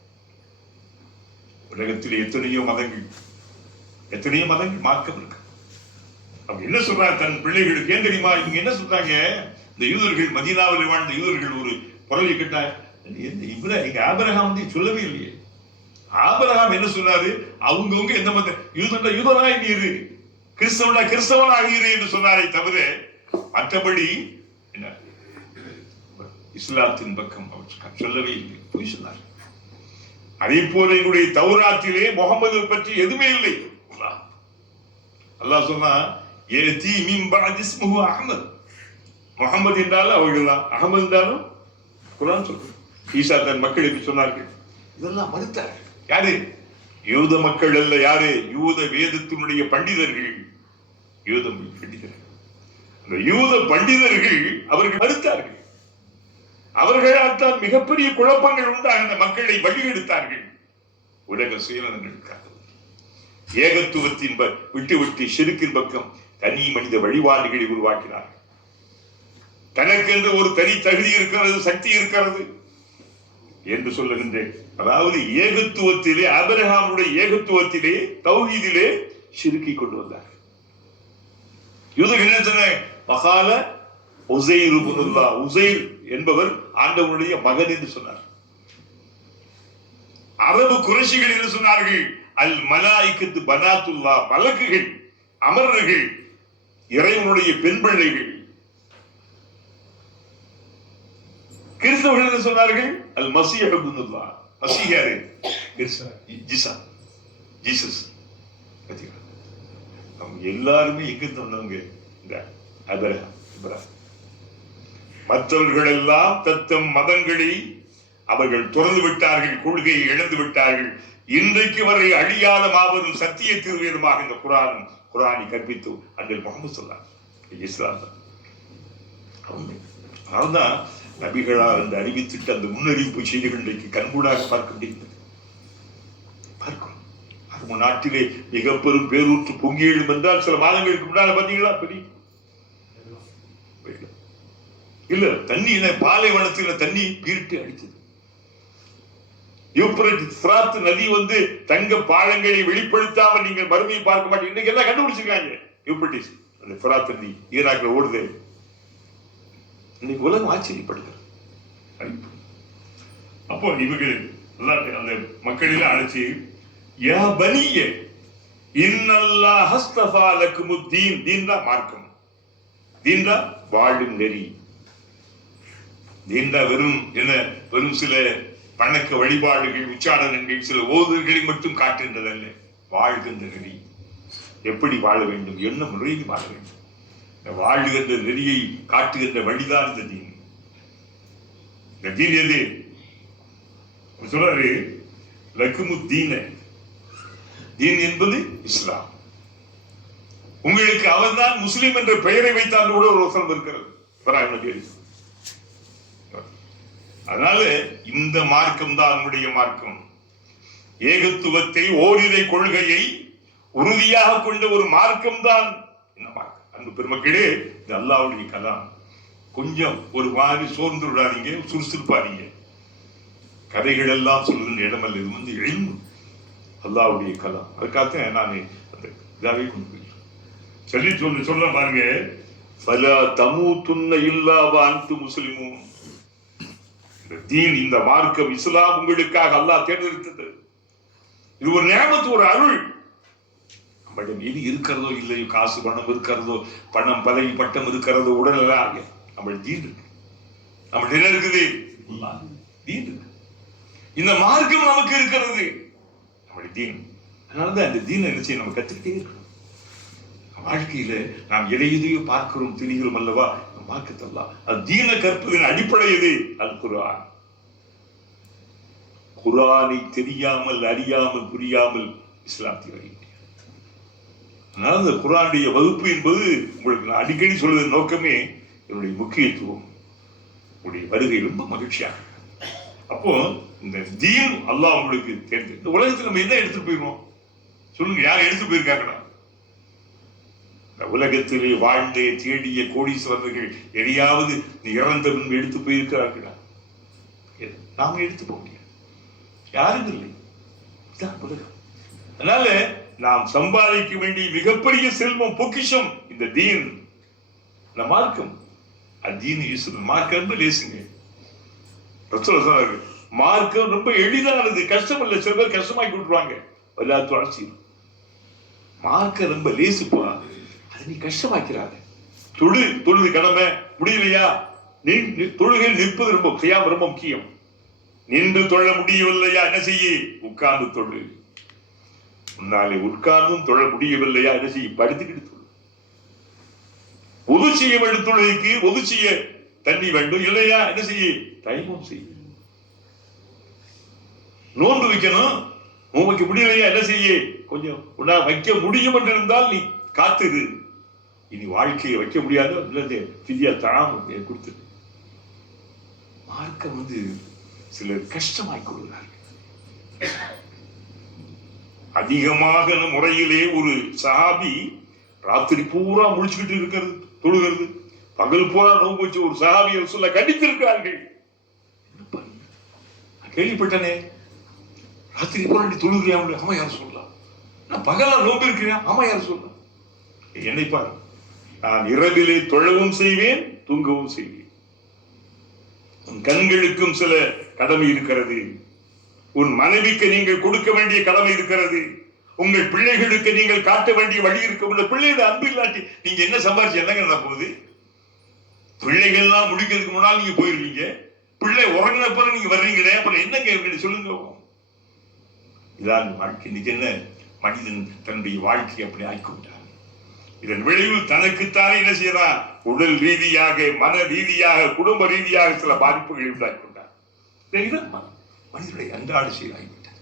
உலகத்தில் எத்தனையோ மதங்கள் மார்க்கம் இருக்கு. அவங்க என்ன சொல்றாங்க தன் பிள்ளைகளுக்கு? ஏன் தெரியுமா? இவங்க என்ன சொல்றாங்க? இந்த யூதர்கள், மதீனாவில் வாழ்ந்த யூதர்கள் ஒரு குரலை கேட்டாங்க. எங்க ஆபிரகாம் சொல்லவே இல்லையே. ஆபிரகாம் என்ன சொன்னாரு? அவங்கவுங்க எந்த மத யூதனாய் நீரு, கிறிஸ்தவனாக இரு என்று சொன்னாரே தவிர மற்றபடி என்ன இஸ்லாத்தின் பக்கம் அவர் சொல்லவே இல்லை, போய் சொன்னார். அதே போல என்னுடைய தௌராத்திலே முகமது பற்றி எதுவுமே இல்லை. அல்லாஹ் சொன்னா அஹமது, முகமது என்றாலும் அவர்கள் தான், அகமது என்றாலும் குர்ஆன் சொல்றது. ஈசா தன் மக்களுக்கு சொன்னார்கள். இதெல்லாம் மறுத்தார்கள். யாரு? யூத மக்கள் அல்ல. யாரு? யூத வேதத்தினுடைய பண்டிதர்கள். யூத பண்டிதர்கள், அந்த யூத பண்டிதர்கள் அவர்கள் மறுத்தார்கள். அவர்களால் தான் மிகப்பெரிய குழப்பங்கள் உண்டாக அந்த மக்களை வழிகெடுத்தார்கள். உலக சுயநலங்களுக்காக ஏகத்துவத்தின் விட்டு ஷிர்கின் பக்கம் தனி மனித வழிபாடுகளை உருவாக்கினார்கள். தனக்கென்று ஒரு தனி தகுதி இருக்கிறது, சக்தி இருக்கிறது என்று சொல்லுகின்றேன். அதாவது ஏகத்துவத்திலே, ஆபிரகாமுடைய ஏகத்துவத்திலே, தௌஹீதிலே ஷிர்கை கொண்டு வந்தார்கள். யூதர்கள் என்ன சொன்னாங்க? மகால உஸைர் இப்னுல்லாஹ், உஸைர் என்பவர் ஆண்டவனுடைய மகன் என்று சொன்னார். அரபு குறைஷிகள் என்ன சொன்னார்கள்? அல் மலாயிகத்து பனாத்துல்லாஹ், மலக்குகள், அமரர்கள், இறைவனுடைய பெண் பிள்ளைகள். கிறிஸ்தவர்கள் என்ன சொன்னார்கள்? அல் மஸீஹ் இப்னுல்லாஹ், மஸீஹ் யாரு? ஜீசஸ். அவங்க எல்லாருமே எங்க சொன்னவங்க? இந்த அபிரகாம். மற்றவர்கள் எல்லாம் தத்தம் மதங்களை அவர்கள் துறந்து விட்டார்கள், கொள்கையை இழந்து விட்டார்கள். இன்றைக்கு வரை அழியாத மாபெரும் சத்திய திருவேதமாக இந்த குரானை கற்பித்து அண்ணல் முகமது சொன்னார். இஸ்லாம் தான். அதனால்தான் நபிகளால் அந்த அறிவித்துட்டு அந்த முன்னறிவிப்பு செய்திகள் இன்றைக்கு கண்கூடாக பார்க்க முடிகிறது. பார்க்கிறோம். அது நாட்டிலே மிக பெரும் பேரூற்று பொங்கி எழும் என்றால் சில மாதங்களுக்கு முன்னால பாத்தீங்களா? பெரிய இல்ல தண்ணி பாலைவனத்தில் தண்ணி பீரிட்டு அடிச்சது. யூப்ரட்டிஸ் நதி தங்க பாலங்களை வெளிப்படுத்தாமல் நீங்கள் மறுமையை பார்க்க மாட்டீங்க. இன்னைக்கு எல்லாம் கண்டுபிடிச்சிருக்காங்க. யூப்ரட்டிஸ் அந்த ஃபிராத் நதி ஈராக்ல ஓடுது. இன்னைக்கு உலகம் ஆச்சரியப்படுகிறது. அப்போ இவர்கள் அந்த மக்களில அழைச்சி யா பனிய இன்னல்லாஹ் ஹஸ்தஃபா லக்குமுத்தீன். தீன்டா மார்க்கம், தீன்டா வாழும் நெறி. தீன்டா வெறும் சில வணக்க வழிபாடுகள், உச்சாரணங்கள், சில ஓதுகளை மட்டும் காட்டுகின்றதல்ல. வாழ்கின்ற நெறி, எப்படி வாழ வேண்டும், என்ன முறையில் வாழ வேண்டும், வாழுகின்ற நெறியை காட்டுகின்ற வழிதான் இந்த தீன். இந்த தீன் எது சொல்றாரு? லக்குமுத்தீன, தீன் என்பது இஸ்லாம். உங்களுக்கு அவர்தான் முஸ்லிம் என்ற பெயரை வைத்தால் கூட ஒரு வசனம் இருக்கிறது. அதனால இந்த மார்க்கம் தான் நம்முடைய மார்க்கம். ஏகத்துவத்தை, ஓரிரை கொள்கையை உறுதியாக கொண்ட ஒரு மார்க்கம் தான் இந்த மார்க்கம். அன்பு பெருமக்களே, இது அல்லாஹ்வுடைய கலாம். கொஞ்சம் ஒரு மாதிரி சோர்ந்து விடாதீங்க, சுறுசுறுப்பாதீங்க. கதைகள் எல்லாம் சொல்லுகின்ற இடமல்ல, இது இல்மு, அல்லாஹ்வுடைய கலாம். அதுக்காக நான் அந்த இதாவே கொண்டு போய் சொல்ல பாருங்க. ஃபலா தமூதுன்ன இல்லா வ அன்தும் முஸ்லிமூன். இந்த தீன், இந்த மார்க்கம், இஸ்லாம் உங்களுக்காக அல்லாஹ் தேர்ந்தெடுத்தது. இது ஒரு நியமத், ஒரு அருள். நம்மிடம் எது இருக்கிறதோ இல்லையோ, காசு பணம் இருக்கிறதோ, பணம் பதவி பட்டம் இருக்கிறதோ, உடல் எல்லாம் நம்ம தீன் இருக்கு. நம்மகிட்ட என்ன இருக்குது? தீன் இருக்கு. இந்த மார்க்கம் நமக்கு இருக்கிறது, நம்முடைய தீன். அதனாலதான் இந்த தீனை என்ன செய்ய நம்ம கத்துக்கிட்டே இருக்கணும். வாழ்க்கையில நாம் எதையோ பார்க்கிறோம், திணிகிறோம் அல்லவா? மார்க்கத்தல்லா அது தீன கற்பதின் அடிப்படை எது? அல் குர்ஆன். குர்ஆனை தெரியாமல், அறியாமல், புரியாமல் இஸ்லாத்தை வர முடியாது. அதனால இந்த குர்ஆனுடைய வகுப்பு என்பது உங்களுக்கு நான் அடிக்கடி சொல்வதன் நோக்கமே என்னுடைய முக்கியத்துவம். உங்களுடைய வருகை ரொம்ப மகிழ்ச்சியாக. அப்போ இந்த தீன் அல்லாஹ் உங்களுக்கு தெரிஞ்சு, இந்த உலகத்தில் நம்ம என்ன எடுத்துட்டு போயிருவோம் சொல்லுங்க? யார் எடுத்து போயிருக்காங்கடா? இந்த உலகத்திலே வாழ்ந்த தேடிய கோடீஸ்வரர்கள் எதையாவது இறந்த முன்பு எடுத்து போயிருக்கிறார்களா? நாம எடுத்து போக முடியாது, யாரும் இல்லை. அதனால நாம் சம்பாதிக்க வேண்டிய மிகப்பெரிய செல்வம், பொக்கிஷம் இந்த தீன், இந்த மார்க்கம். தீன் மார்க்கம் ரொம்ப லேசுங்க. மார்க்கம் ரொம்ப எளிதானது, கஷ்டம் இல்லை. சில பேர் கஷ்டமாக்கி கொடுத்துருவாங்க. எல்லாத்தும் அழைச்சி மார்க்கம் ரொம்ப லேசுப்பா, அதை நீ கஷ்டமாக்கிறாங்க. தொழுது கடமை முடியலையா? தொழுகையில் நிற்பது ரொம்ப முக்கியம். நின்று தொழ முடியவில்லையா? என்ன செய்ய? உட்கார்ந்து தொழு. முன்னாலே உட்கார்ந்தும் தொழ முடியவில்லையா? என்ன செய்ய? படுத்துக்கிட்டு தொழு. ஒது செய்ய வேண்டும். தொழுகைக்கு ஒது செய்ய தண்ணி வேண்டும் இல்லையா? என்ன செய்ய? டைமும் செய்ய. நோன்பு வைக்கணும், வைக்க முடியலையா? என்ன செய்ய? கொஞ்சம் வைக்க முடியும் என்று இருந்தால் நீ காத்துரு. இனி வாழ்க்கையை வைக்க முடியாத கொடுத்து. மார்க்கம் சிலர் கஷ்டமாய் கொள்கிறார்கள். அதிகமாக முறையிலே ஒரு சஹாபி ராத்திரி பூரா முடிச்சுக்கிட்டு இருக்கிறது, தொழுகிறது, பகல் பூரா நோம்பு வச்சு ஒரு சஹாபியை சொல்ல கண்டித்திருக்கிறார்கள். கேள்விப்பட்டனே, ராத்திரி பூரா நீ தொழுகிறியா? ஆமா, யார் சொல்லலாம். நான் பகலா நோம்பு இருக்கிறேன். ஆமா, யார் சொல்லலாம். என்னை பாரு, நான் இரவிலே தொழவும் செய்வேன், தூங்கவும் செய்வேன். உன் கண்களுக்கும் சில கடமை இருக்கிறது. உன் மனைவிக்கு நீங்கள் கொடுக்க வேண்டிய கடமை இருக்கிறது. உங்கள் பிள்ளைகளுக்கு நீங்கள் காட்ட வேண்டிய வழி இருக்க. உள்ள பிள்ளையோட அன்பு இல்லாட்டி நீங்க என்ன சம்பாரிச்சு என்னங்க நடக்க போகுது? பிள்ளைகள் எல்லாம் முடிக்கிறதுக்கு முன்னால் நீங்க போயிருவீங்க. பிள்ளை உறங்கினப்ப நீங்க வர்றீங்களே, அப்புறம் என்னங்க சொல்லுங்க. இதான் வாழ்க்கை. இன்னைக்கு என்ன மனிதன் தன்னுடைய வாழ்க்கையை அப்படி ஆக்கிவிட்டார். இதன் விளைவு தனக்குத்தானே என்ன செய்யறான்? உடல் ரீதியாக, மன ரீதியாக, குடும்ப ரீதியாக சில பாதிப்புகளை உண்டாக்கி கொண்டார். மனிதனுடைய அன்றாட சீராகிவிட்டார்.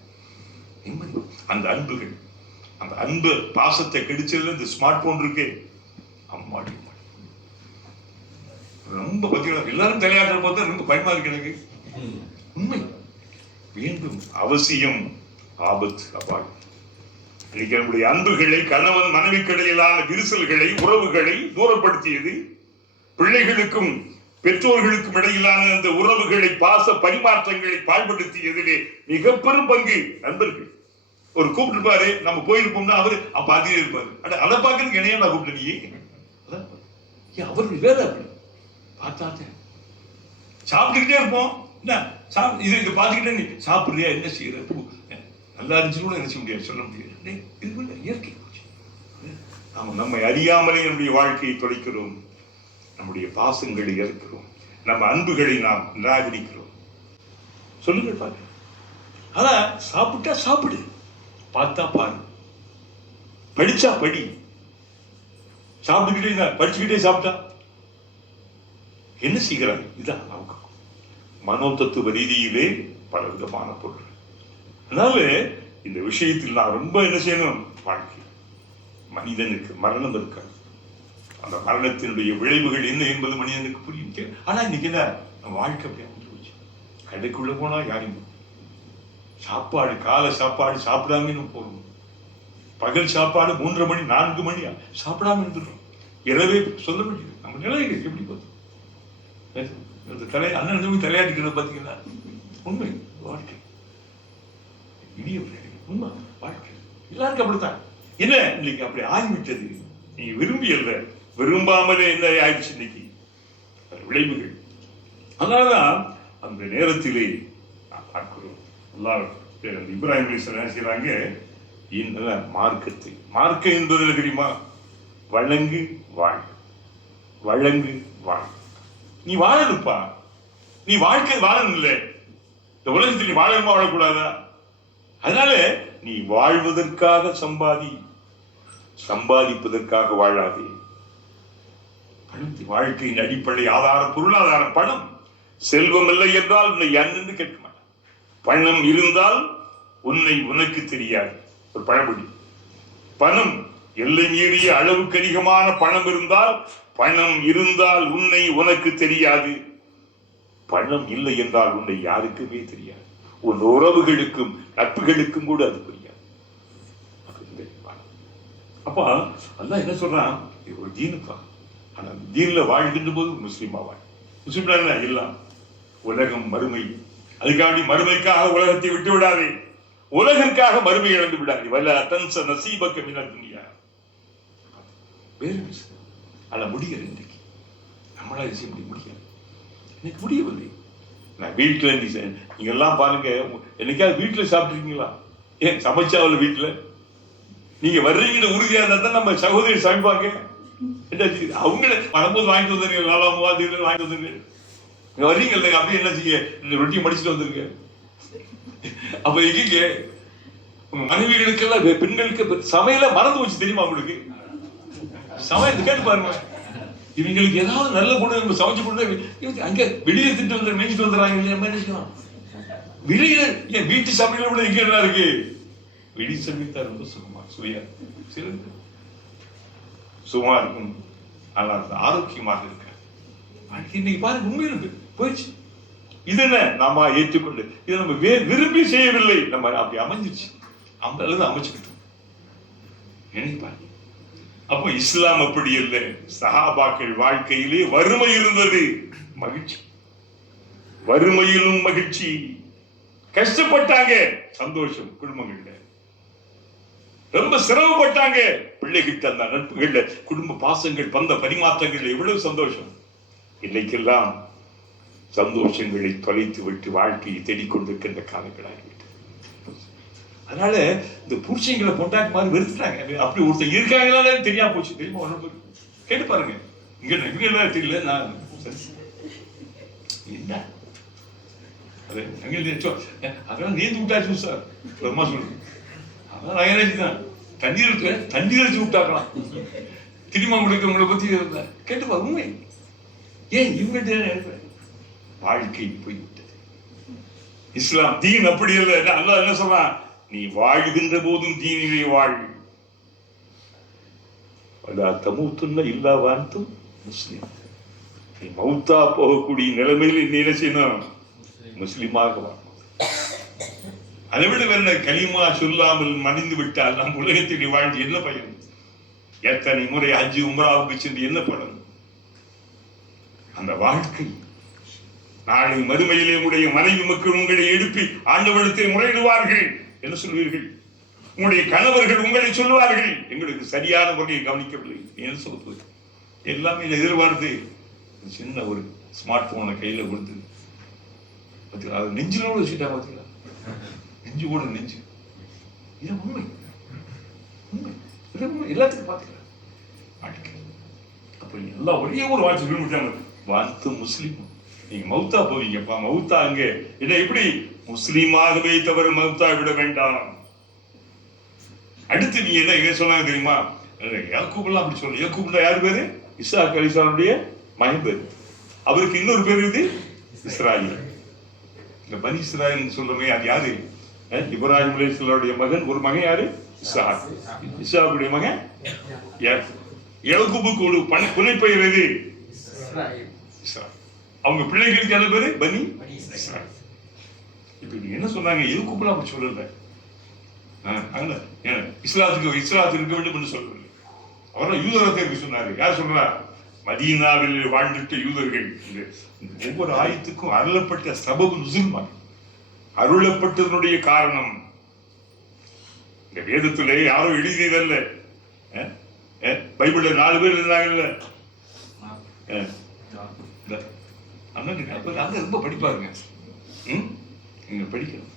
அந்த அன்புகள், அந்த அன்பு பாசத்தை கெடுச்சதுல இந்த ஸ்மார்ட் போன் இருக்கு. அம்மாடி ரொம்ப பத்தியா எல்லாரும் தலையாற்ற பார்த்தா ரொம்ப பயமா இருக்கு எனக்கு. உண்மை வேண்டும், அவசியம், ஆபத்து, அபாயம். இன்னைக்கு நம்முடைய அன்புகளை, கணவன் மனைவிக்கிடையிலான விரிசல்களை, உறவுகளை தூரப்படுத்தியது. பிள்ளைகளுக்கும் பெற்றோர்களுக்கும் இடையிலான அந்த உறவுகளை, பாச பரிமாற்றங்களை பாழ்படுத்தியதிலே மிக பெரும் பங்கு நண்பர்கள். ஒரு கூப்பிட்டுருப்பாரு, நம்ம போயிருப்போம்னா அவரு அப்ப அதிகம் இருப்பாரு. அதை பார்க்கறதுக்கு என்னையா நான் கூப்பிட்டு அவருடைய வேலை அப்படி பார்த்தாச்ச சாப்பிட்டுக்கிட்டே இருப்போம். என்ன இது பார்த்துக்கிட்டே நீ சாப்பிடுறியா, என்ன செய்யற, நல்லா இருந்துச்சு கூட என்ன செய்ய முடியாது, சொல்ல முடியாது. இது இயற்கை. நாம் நம்மை அறியாமலே நம்முடைய வாழ்க்கையை தொலைக்கிறோம், நம்முடைய பாசங்களை இறக்கிறோம், நம்ம அன்புகளை நாம் நிராகரிக்கிறோம். சொல்லுங்கள் பாருங்க. அதான் சாப்பிட்டா சாப்பிடு, பார்த்தா பாரு, படிச்சா படி. சாப்பிட்டுக்கிட்டே படிச்சுக்கிட்டே சாப்பிட்டா என்ன செய்கிறாங்க? இதுதான் நமக்கு மனோ தத்துவ ரீதியிலே பல விதமான பொருள். அதனால இந்த விஷயத்தில் நான் ரொம்ப என்ன செய்யணும்? வாழ்க்கை மனிதனுக்கு மரணம் இருக்காது. அந்த மரணத்தினுடைய விளைவுகள் என்ன என்பது மனிதனுக்கு புரியும். ஆனா இன்னைக்கு என்ன வாழ்க்கை அப்படியே போச்சு. கடைக்குள்ள போனா யாரும் சாப்பாடு, காலை சாப்பாடு சாப்பிடாம போகணும். பகல் சாப்பாடு 3:30 மணி 4 மணி சாப்பிடாம இருந்துடும். இரவே சொல்ல வேண்டியது. நம்ம நிலைகள் எப்படி பார்த்தோம்? அண்ணன் தலையாடிக்கிறது பார்த்தீங்கன்னா உண்மை. வாழ்க்கை இனிய உண்மை. வாழ்க்கை எல்லாருக்கும் அப்படித்தான். என்ன இன்னைக்கு அப்படி ஆகிவிட்டது. நீங்க விரும்பியல்ல, விரும்பாமலே என்ன ஆயிடுச்சு இன்னைக்கு விளைவுகள். அதனாலதான் அந்த நேரத்திலே பார்க்கிறோம். எல்லாரும் இப்ராஹிம் என்ன செய்யறாங்க? மார்க்கத்தை, மார்க்கம் என்பதில் தெரியுமா? வழங்கு வாழ், வழங்கு வாழ். நீ வாழணுப்பா, நீ வாழ்க்கை வாழணும் இல்லை. இந்த உலகத்தில் நீ வாழணுமா வாழக்கூடாதா? அதனால நீ வாழ்வதற்காக சம்பாதி, சம்பாதிப்பதற்காக வாழாதே. வாழ்க்கையின் அடிப்படை ஆதாரம் பொருளாதாரம் பணம். செல்வம் இல்லை என்றால் உன்னை என்று கேட்க மாட்டான். பணம் இருந்தால் உன்னை உனக்கு தெரியாது. ஒரு பழமொழி. பணம் எல்லை மீறிய அளவுக்கு அதிகமான பணம் இருந்தால், பணம் இருந்தால் உன்னை உனக்கு தெரியாது. பணம் இல்லை என்றால் உன்னை யாருக்குமே தெரியாது. உன் உறவுகளுக்கும் நட்புகளுக்கும் கூட அது புரியாது. அப்ப அல்லாஹ் என்ன சொல்றான்? ஒரு தீனுப்பா. ஆனா தீன்ல வாழ்கின்ற போது முஸ்லீமா வாழ். முஸ்லீம் எல்லாம் உலகம் மறுமை. அதுக்காண்டி மறுமைக்காக உலகத்தை விட்டு விடாதே, உலகிற்காக மறுமை இழந்து விடாதே. வல்ல தன்ச நசீபக்க மினத் துன்யா. வேறு ஆனா முடியல. இன்னைக்கு நம்மளால செய்ய முடியாது. இன்னைக்கு முடியவில்லை. நான் வீட்டுல நீங்க எல்லாம் பாருங்க, என்னைக்காவது வீட்டுல சாப்பிட்டுருக்கீங்களா? ஏன் சமைச்சாவில் வீட்டுல நீங்க வர்றீங்க உறுதியா இருந்தா தான் நம்ம சகோதரி சமைப்பாங்க. அவங்கள வரும்போது வாங்கிட்டு வந்துருங்க, 4 வாங்கிட்டு வந்துருங்க. நீங்க வர்றீங்க இல்லைங்க, அப்படியே என்ன செய்ய, இந்த ரொட்டியை மடிச்சுட்டு வந்துருங்க. அப்ப எங்க உங்க மனைவிகளுக்கெல்லாம், பெண்களுக்கு சமையல மறந்து வச்சு தெரியுமா உங்களுக்கு? சமையல் கேட்டு பாருங்க. இவங்களுக்கு ஏதாவது நல்ல பொண்ணு சமைச்சு கொடுத்தா அங்க வெளியே திட்டு வந்து மேய்ச்சிட்டு வந்துடுறாங்க. வெளியில ஏன் வீட்டு சமையல கூட எங்க என்ன இருக்கு? வெளி சமைத்தா ரொம்ப சுகமா சுவையா சிறந்த சுகமா இருக்கும். ஆனால் ஆரோக்கியமாக இருக்க இன்னைக்கு பாருங்க உண்மை இருக்கு போயிடுச்சு. இது என்ன நாம ஏற்றுக்கொண்டு இதை நம்ம விரும்பி செய்யவில்லை, நம்ம அப்படி அமைஞ்சிருச்சு. அல்லது அமைச்சுக்கிட்டோம். நினைப்பாரு. அப்போ இஸ்லாம் அப்படி இல்லை. சஹாபாக்கள் வாழ்க்கையிலே வறுமை இருந்தது, மகிழ்ச்சி. வறுமையிலும் மகிழ்ச்சி. கஷ்டப்பட்டாங்க, சந்தோஷம். குடும்பங்கள்ல ரொம்ப சிரமப்பட்டாங்க, பிள்ளைகிட்ட அந்த நட்புகள்ல, குடும்ப பாசங்கள், பந்த பரிமாற்றங்கள், எவ்வளவு சந்தோஷம். இன்னைக்கெல்லாம் சந்தோஷங்களை தொலைத்து விட்டு வாழ்க்கையை தேடிக்கொண்டிருக்கின்ற காலங்களாகிவிட்டது. அதனால இந்த புருஷங்களை பொண்டாட்டி மாதிரி வெறுத்துட்டாங்க. அப்படி ஒருத்தர் இருக்காங்களா தெரியாம போச்சு. தெரியுமா? கேட்டு பாருங்க. இங்க எல்லாம் தெரியல. நான் என்ன அதெல்லாம் நீந்து விட்டாச்சு சார், அம்மா சொல்லுங்க. அதான் தண்ணீர் வச்சு விட்டாக்கலாம். திரும்ப உங்களை பத்தி கேட்டுப்பா, உண்மை. ஏன் இவங்க வாழ்க்கை போய்விட்டது. இஸ்லாம் தீன் அப்படி இல்லை. அல்லாஹ் என்ன சொல்றான்? நீ வாழ்கின்ற போதும் தீனிலே வாழ். தமூத்துன்ன இல்லா வாழ்த்தும் முஸ்லிம். நீ மௌத்தா போகக்கூடிய நிலைமையில் நீ என்ன செய்யணும்? முஸ்லிமாக வாழ. அதை விட வேற கலிமா சொல்லாமல் மடிந்து விட்டால் நம் உலகத்தில் வாழ்ந்து என்ன பயன்? எத்தனை முறை ஹஜ் உம்ராவுக்கு சென்று என்ன பலன்? அந்த வாழ்க்கை நாளை மறுமையிலே உடைய மனைவி மக்கள் உங்களை எழுப்பி ஆண்டவனத்தை முறையிடுவார்கள். என்ன சொல்வீர்கள்? உங்களுடைய கணவர்கள் உங்களை சொல்லுவார்கள், எங்களுக்கு சரியான முறையை கவனிக்கவில்லை. என்ன சொல்வது? எல்லாமே எதிர்பார்த்து சின்ன ஒரு ஸ்மார்ட் போனை கையில கொடுத்து அது நெஞ்சிலோட வச்சுட்டா. பார்த்தீங்களா? நெஞ்சு கூட நெஞ்சு. இது உண்மை, உண்மை, எல்லாத்துக்கும் பார்த்துக்கலாம். அப்ப எல்லாம் ஒரே ஒரு வாட்சி விரும்பிட்டாங்க, வாழ்த்து முஸ்லீம். நீங்க மௌத்தா போவீங்கப்பா. மௌத்தா அங்க என்ன? எப்படி முஸ்லீமாகவே தவிர மௌத்தா விட வேண்டாம். அடுத்து நீங்க என்ன எங்க சொன்னாங்க தெரியுமா? யாக்கூப்லாம் அப்படி சொல்ல. யாக்கூப்னா யார் பேரு? இஸ்ஹாக் அலைஹிஸ்ஸலாமுடைய மகன் பேரு. அவருக்கு இன்னொரு பேர் இது இஸ்ராயில். இந்த பனி இஸ்ராயில் சொல்றமே அது யாரு? இப்ராஹிம் அலைஹிஸ்ஸலாமுடைய மகன். ஒரு மகன் யாரு? இஸ்ஹாக். இஸ்ஹாக்குடைய மகன் யாக்கூபுக்கு ஒரு புனைப்பெயர் எது? இஸ்ராயில். அவங்க பிள்ளைகளுக்கு என்ன பேரு? பனி இஸ்ராயில். இப்ப நீங்க என்ன சொன்னாங்க? யாக்கூப்லாம் அப்படி சொல்லல. இஸ்லாத்துக்கு இருக்க வேண்டும் என்று சொல்லவில்லை. அவரும் யூதரத்தை சொன்னாரு. யார் சொல்றா? மதீனாவில் வாழ்ந்துட்ட யூதர்கள். ஒவ்வொரு ஆயத்துக்கும் அருளப்பட்ட சபபு நுசுல், அருளப்பட்டதனுடைய காரணம் இந்த வேதத்திலே யாரோ எழுதியதல்ல. பைபிள்ல 4 பேர் இருந்தாங்கல்ல. அங்க ரொம்ப படிப்பாருங்க. நீங்க படிக்கணும்.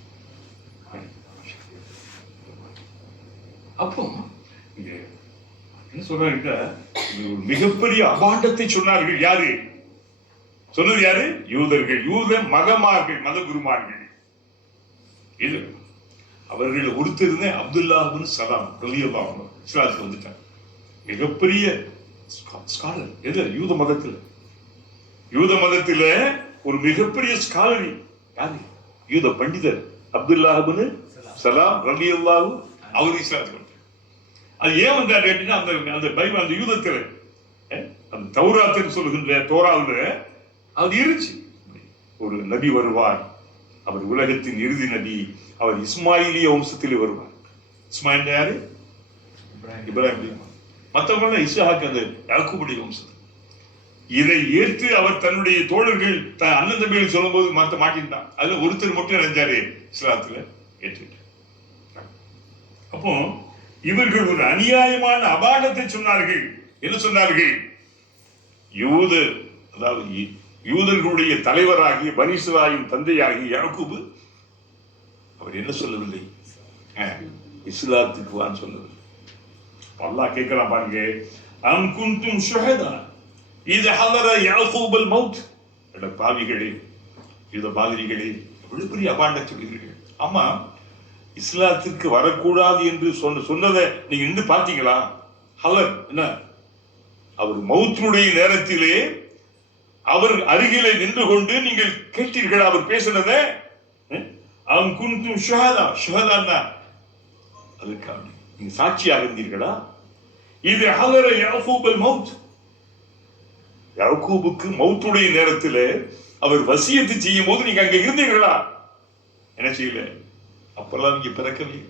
அப்போ என்ன சொல்றாங்க? ஒரு மிகப்பெரிய அபாண்டத்தை சொன்னார்கள். யாரு சொன்னது? யாரு? யூதர்கள். யூத மகமார்கள், மத குருமார்கள். இது அவர்கள் ஒருத்தர் அப்துல்லா பின் சலாம் ரலியல்லாஹு அன்ஹு இஸ்லாத்துக்கு வந்துட்டாங்க. மிகப்பெரிய ஸ்காலர். எது? யூத மதத்தில். யூத மதத்தில் ஒரு மிகப்பெரிய ஸ்காலரி யாரு? யூத பண்டிதர் அப்துல்லா பின் சலாம் ரலியல்லாஹு அவர் இஸ்லாத்துக்கு. அது ஏன் வந்தாரு அப்படின்னா, அந்த பைபிள் அந்த யூதத்தில் அந்த தௌராத்துன்னு சொல்லுகின்ற தோராவில் அது இருந்துச்சு. ஒரு நபி வருவார், அவர் உலகத்தின் இறுதி நபி, அவர் இஸ்மாயிலிய வம்சத்தில் வருவார். இஸ்மாயில் யாரு? இப்ராஹிம். மற்றவங்க இஸ்ஹாக் அந்த யாக்கூபுடைய வம்சம். இதை ஏற்று அவர் தன்னுடைய தோழர்கள் தன் அண்ணன் தம்பிகள் சொல்லும் போது மாட்டிட்டான். அதுல ஒருத்தர் மட்டும் இணைஞ்சாரு இஸ்லாத்துல ஏற்றுட்டார். அப்போ இவர்கள் ஒரு அநியாயமான அபாண்டத்தை சொன்னார்கள். என்ன சொன்னார்கள்? யூதர், அதாவது யூதர்களுடைய தலைவராகிய பனி இஸ்ராயீலின் தந்தையாகிய யாக்கூபு அவர் என்ன சொல்லவில்லை? இஸ்லாத்துக்கு வான்னு சொல்லவில்லை. அல்லாஹ் கேட்கலாம் பாருங்க. அம் குன்தும் ஷுஹதா இத ஹலர யாக்கூபல் மௌத். என்ற பாவிகளே, இந்த பாதிரிகளே, எவ்வளவு பெரிய அபாண்டம் சொல்லுகிறீர்கள். ஆமா, இஸ்லாத்திற்கு வரக்கூடாது என்று சொன்னதை நீங்க நின்று பார்த்தீங்களா? ஹலர் என்ன? அவர் மௌத்தினுடைய நேரத்திலே அவர் அருகிலே நின்று கொண்டு நீங்கள் கேட்டீர்களா அவர் பேசினதை? அவன் குன்தும் ஷுஹதா. ஷுஹதா அதுக்காக நீங்க சாட்சியாக இருந்தீர்களா? இது ஹலர யாக்கூபல் மௌத். யாக்கூபுக்கு மௌத்துடைய நேரத்தில் அவர் வசியத்து செய்யும் போது நீங்க அங்க இருந்தீர்களா? என்ன செய்யல? அப்பெல்லாம் இங்க பிறக்கவில்லை.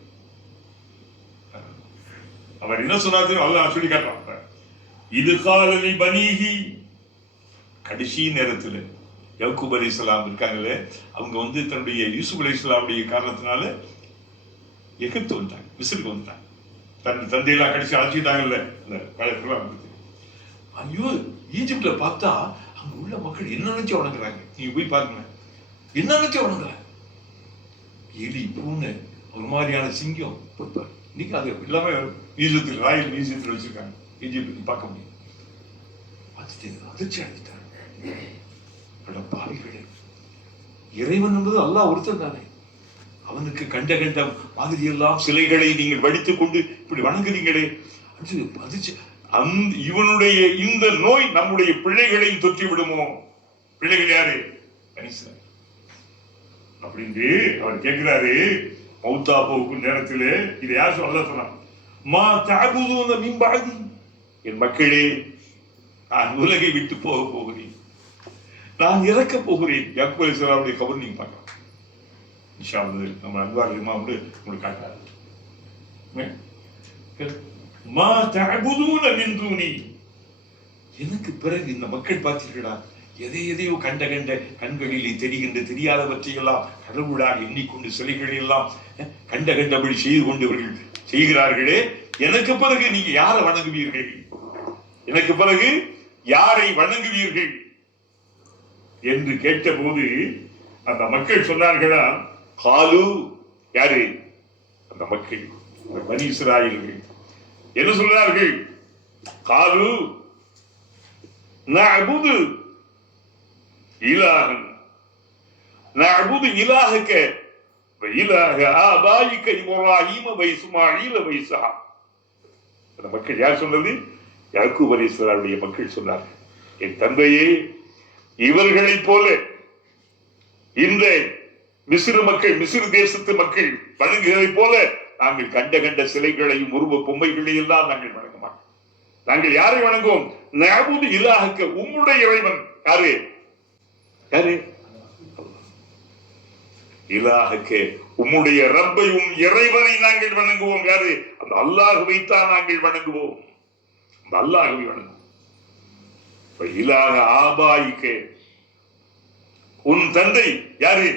அவர் என்ன சொன்னாரு? அல்லாஹ் சொல்லி காட்டுறான். இது காலலி பனீஹி. கடைசி நேரத்தில் யாக்கூப் அலைஹிஸ்ஸலாம் இருக்காங்களே, அவங்க தன்னுடைய யூசுப் அலைஹிஸ்ஸலாமுடைய காரணத்தினால எகிப்து வந்துட்டாங்க, மிஸ்ருக்கு வந்துட்டாங்க. தன் தந்தையெல்லாம் கடைசி அழைச்சிட்டாங்கல்ல. ஐயோ, ஈஜிப்ட்ல பார்த்தா அங்க உள்ள மக்கள் என்ன நினைச்சு வணங்குறாங்க. நீங்க போய் பாருங்க, என்ன நினைச்சு வணங்குறாங்க. எலி, பூனை, ஒரு மாதிரியான சிங்கம். இன்னைக்கு அது எல்லாமே மியூசியத்தில், ராயல் மியூசியத்தில் வச்சிருக்காங்க. ஈஜிப்ட் பார்க்க முடியும். பார்த்துட்டு அதிர்ச்சி அடைஞ்சிட்டாங்க. பாவிகளே, இறைவன் என்பது அல்லாஹ் ஒருத்தர் தானே. அவனுக்கு கண்ட கண்ட மாதிரி எல்லாம் சிலைகளை நீங்கள் வடித்துக் கொண்டு இப்படி வணங்குறீங்களே. அதிர்ச்சி. இவனுடைய இந்த நோய் நம்முடைய பிள்ளைகளையும் தொற்றி விடுமோ? பிள்ளைகள் யாரு? பனிஸ்ராயில். அப்படின்னு அவர் கேட்கிறாரு. மௌத்தா போகும் நேரத்தில் இதை யார் சொல்ல? மா தஅபுதூன மின் பஅதி, என் மக்களே, நான் உலகை விட்டு போக போகிறேன், நான் இறக்க போகிறேன். யாக்கூப் அலைஹிஸ்ஸலாமுடைய கபர் நீங்க பார்க்கலாம். இன்ஷா அல்லாஹ் நம்ம அன்வார் இமாம் உங்களுக்கு காட்டுறாரு. மா தஅபுதூன மின் தூனி, எனக்கு பிறகு இந்த மக்கள் பார்த்தீர்களா, எதையோ கண்ட கண்களிலே தெரிகின்ற தெரியாதவற்றையெல்லாம் கடவுளாக எண்ணிக்கொண்டு சிலைகளை எல்லாம் கண்டபடி செய்து கொண்டவர்கள் செய்கிறார்களே, எனக்கு பிறகு நீங்க யாரை வணங்குவீர்கள்? எனக்கு பிறகு யாரை வணங்குவீர்கள் என்று கேட்டபோது அந்த மக்கள் சொன்னார்களா, காலு, யாரு அந்த மக்கள்? பனி இஸ்ராயீல்கள் என்ன சொல்றார்கள்? காலு நஅபுது இலாஹன் நஅபுது இலாஹக வ இலாஹ ஆபாயிக இப்ராஹீம வ இஸ்மாஈல வ இஸ்ஹாக். அந்த மக்கள் யார் சொன்னது? யாக்கூப் அலைஹிஸ்ஸலாமுடைய மக்கள் சொன்னார்கள், என் தந்தையே, இவர்களைப் போல இந்த மிஸ்ர் மக்கள், மிஸ்ர் தேசத்து மக்கள் வணங்குவதைப் போல நாங்கள் கண்ட சிலைகளையும் உருவ பொம்மைகளையும் எல்லாம் நாங்கள் வணங்க மாட்டோம். நாங்கள் யாரை வணங்குவோம்? நஅபுது இலாஹக, உம்முடைய இறைவன் யாரு? யாரு? இலாஹக, உம்முடைய ரப்பை, இறைவனை நாங்கள் வணங்குவோம். யாரு? அந்த அல்லாஹ்வை தான் நாங்கள் வணங்குவோம். அந்த அல்லாஹ்வை வணங்குவோம். இலாஹ ஆபாயிக, உன் தந்தை யாரு?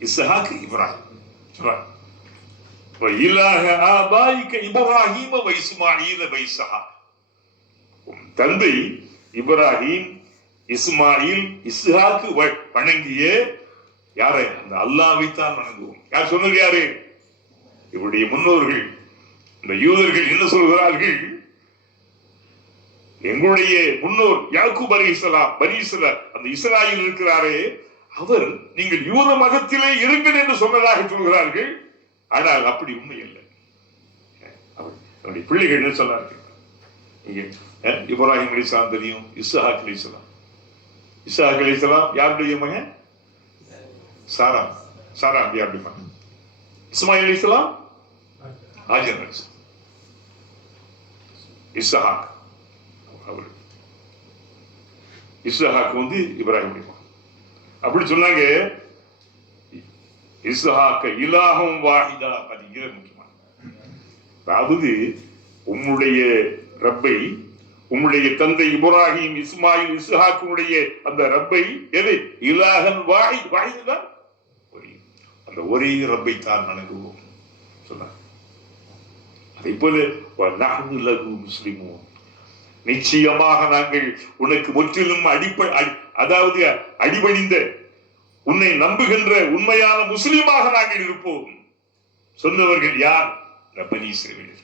இஸ்ஹாக், இப்ராஹிம். இலாஹ ஆபாயிக இப்ராஹீம வ இஸ்மாஈல வ இஸ்ஹாக். உன் தந்தை இப்ராஹிம், இஸ்மாயில், இஸ்ஹாக்கு வணங்கிய யாரை? அந்த அல்லாஹ்வை தான் வணங்குவோம். யார் சொன்னது? யாரு? இவருடைய முன்னோர்கள். இந்த யூதர்கள் என்ன சொல்கிறார்கள்? எங்களுடைய முன்னோர் யாக்கூப் அலைஹிஸ்ஸலாம், பனி இஸ்ராயீல், அந்த இஸ்ராயீல் இருக்கிறாரே, அவர் நீங்கள் யூத மதத்திலே இருங்கள் என்று சொன்னதாக சொல்கிறார்கள். ஆனால் அப்படி உண்மை இல்லை. அவருடைய பிள்ளைகள் என்ன சொன்னார்கள்? இப்ராஹிம் அலைஹிஸ்ஸலாம் தெரியும், இஸ்ஹாக் அலைஹிஸ்ஸலாம். இஸ்ஹாக் அலைஹிஸ்ஸலாம் யாருடைய மகன்? சாரா. சாரா யாருடைய மகன்? இஸ்மாயில் அலைஹிஸ்ஸலாம், ஹாஜர் அலைஹிஸ்ஸலாம். இஸ்ஹாக் அவர், இஸ்ஹாக் இப்ராஹிம் மகன். அப்படி சொன்னாங்க. இஸ்ஹாக் இலாஹும் வாஹிதா, அது முக்கியமான. அதாவது உம்முடைய ரப்பை, உம்முடைய தந்தை இப்ராஹிம், இஸ்மாயில், இஸ்ஹாக்குடைய அந்த ரப்பை எது? இலாஹன் வாஹித். வாஹித் தான் அந்த ஒரே ரப்பை தான் வணங்குவோம் சொன்னார். அதே போல நஹ்னு லஹு முஸ்லிமூன், நிச்சயமாக நாங்கள் உனக்கு முற்றிலும் அதாவது அடிபணிந்த, உன்னை நம்புகின்ற உண்மையான முஸ்லிமாக நாங்கள் இருப்போம் சொன்னவர்கள் யார்? பனி இஸ்ராயீல்.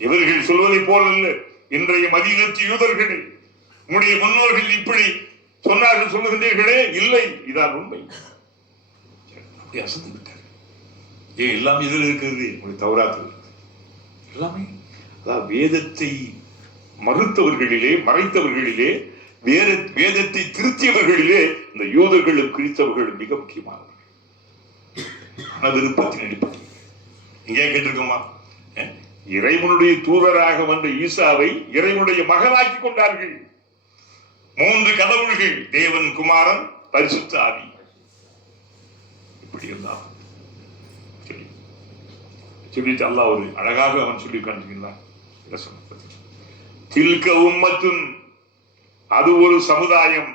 இவர்கள் சொல்வதை போல இன்றைய மதீனத்து யூதர்கள், உங்களுடைய முன்னோர்கள் இப்படி சொன்னார்கள் சொல்லுகின்றீர்களே, இல்லை, இதான் உண்மை. அப்படி அசந்து விட்டார். ஏன் எல்லாம் இதில் இருக்கிறது? உங்களுடைய தௌராத்தில் எல்லாமே. அதாவது வேதத்தை மறுத்தவர்களிலே, மறைத்தவர்களிலே, வேதத்தை திருத்தியவர்களிலே இந்த யூதர்களும் கிறிஸ்தவர்களும் மிக முக்கியமானவர்கள். விருப்பத்தின் அடிப்படையில் இங்கே கேட்டிருக்கோமா? இறைவனுடைய தூதராக வந்த ஈசாவை இறைவனுடைய மகனாக்கி கொண்டார்கள். 3 கடவுள்கள், தேவன், குமாரன், பரிசுத்த ஆவி. இப்படி எல்லாம் சொல்லிட்டு அல்லாஹ் ஒரு அழகாக அவன் சொல்லி காண்கிறான். தில்க உம்மத்துன், அது ஒரு சமுதாயம்.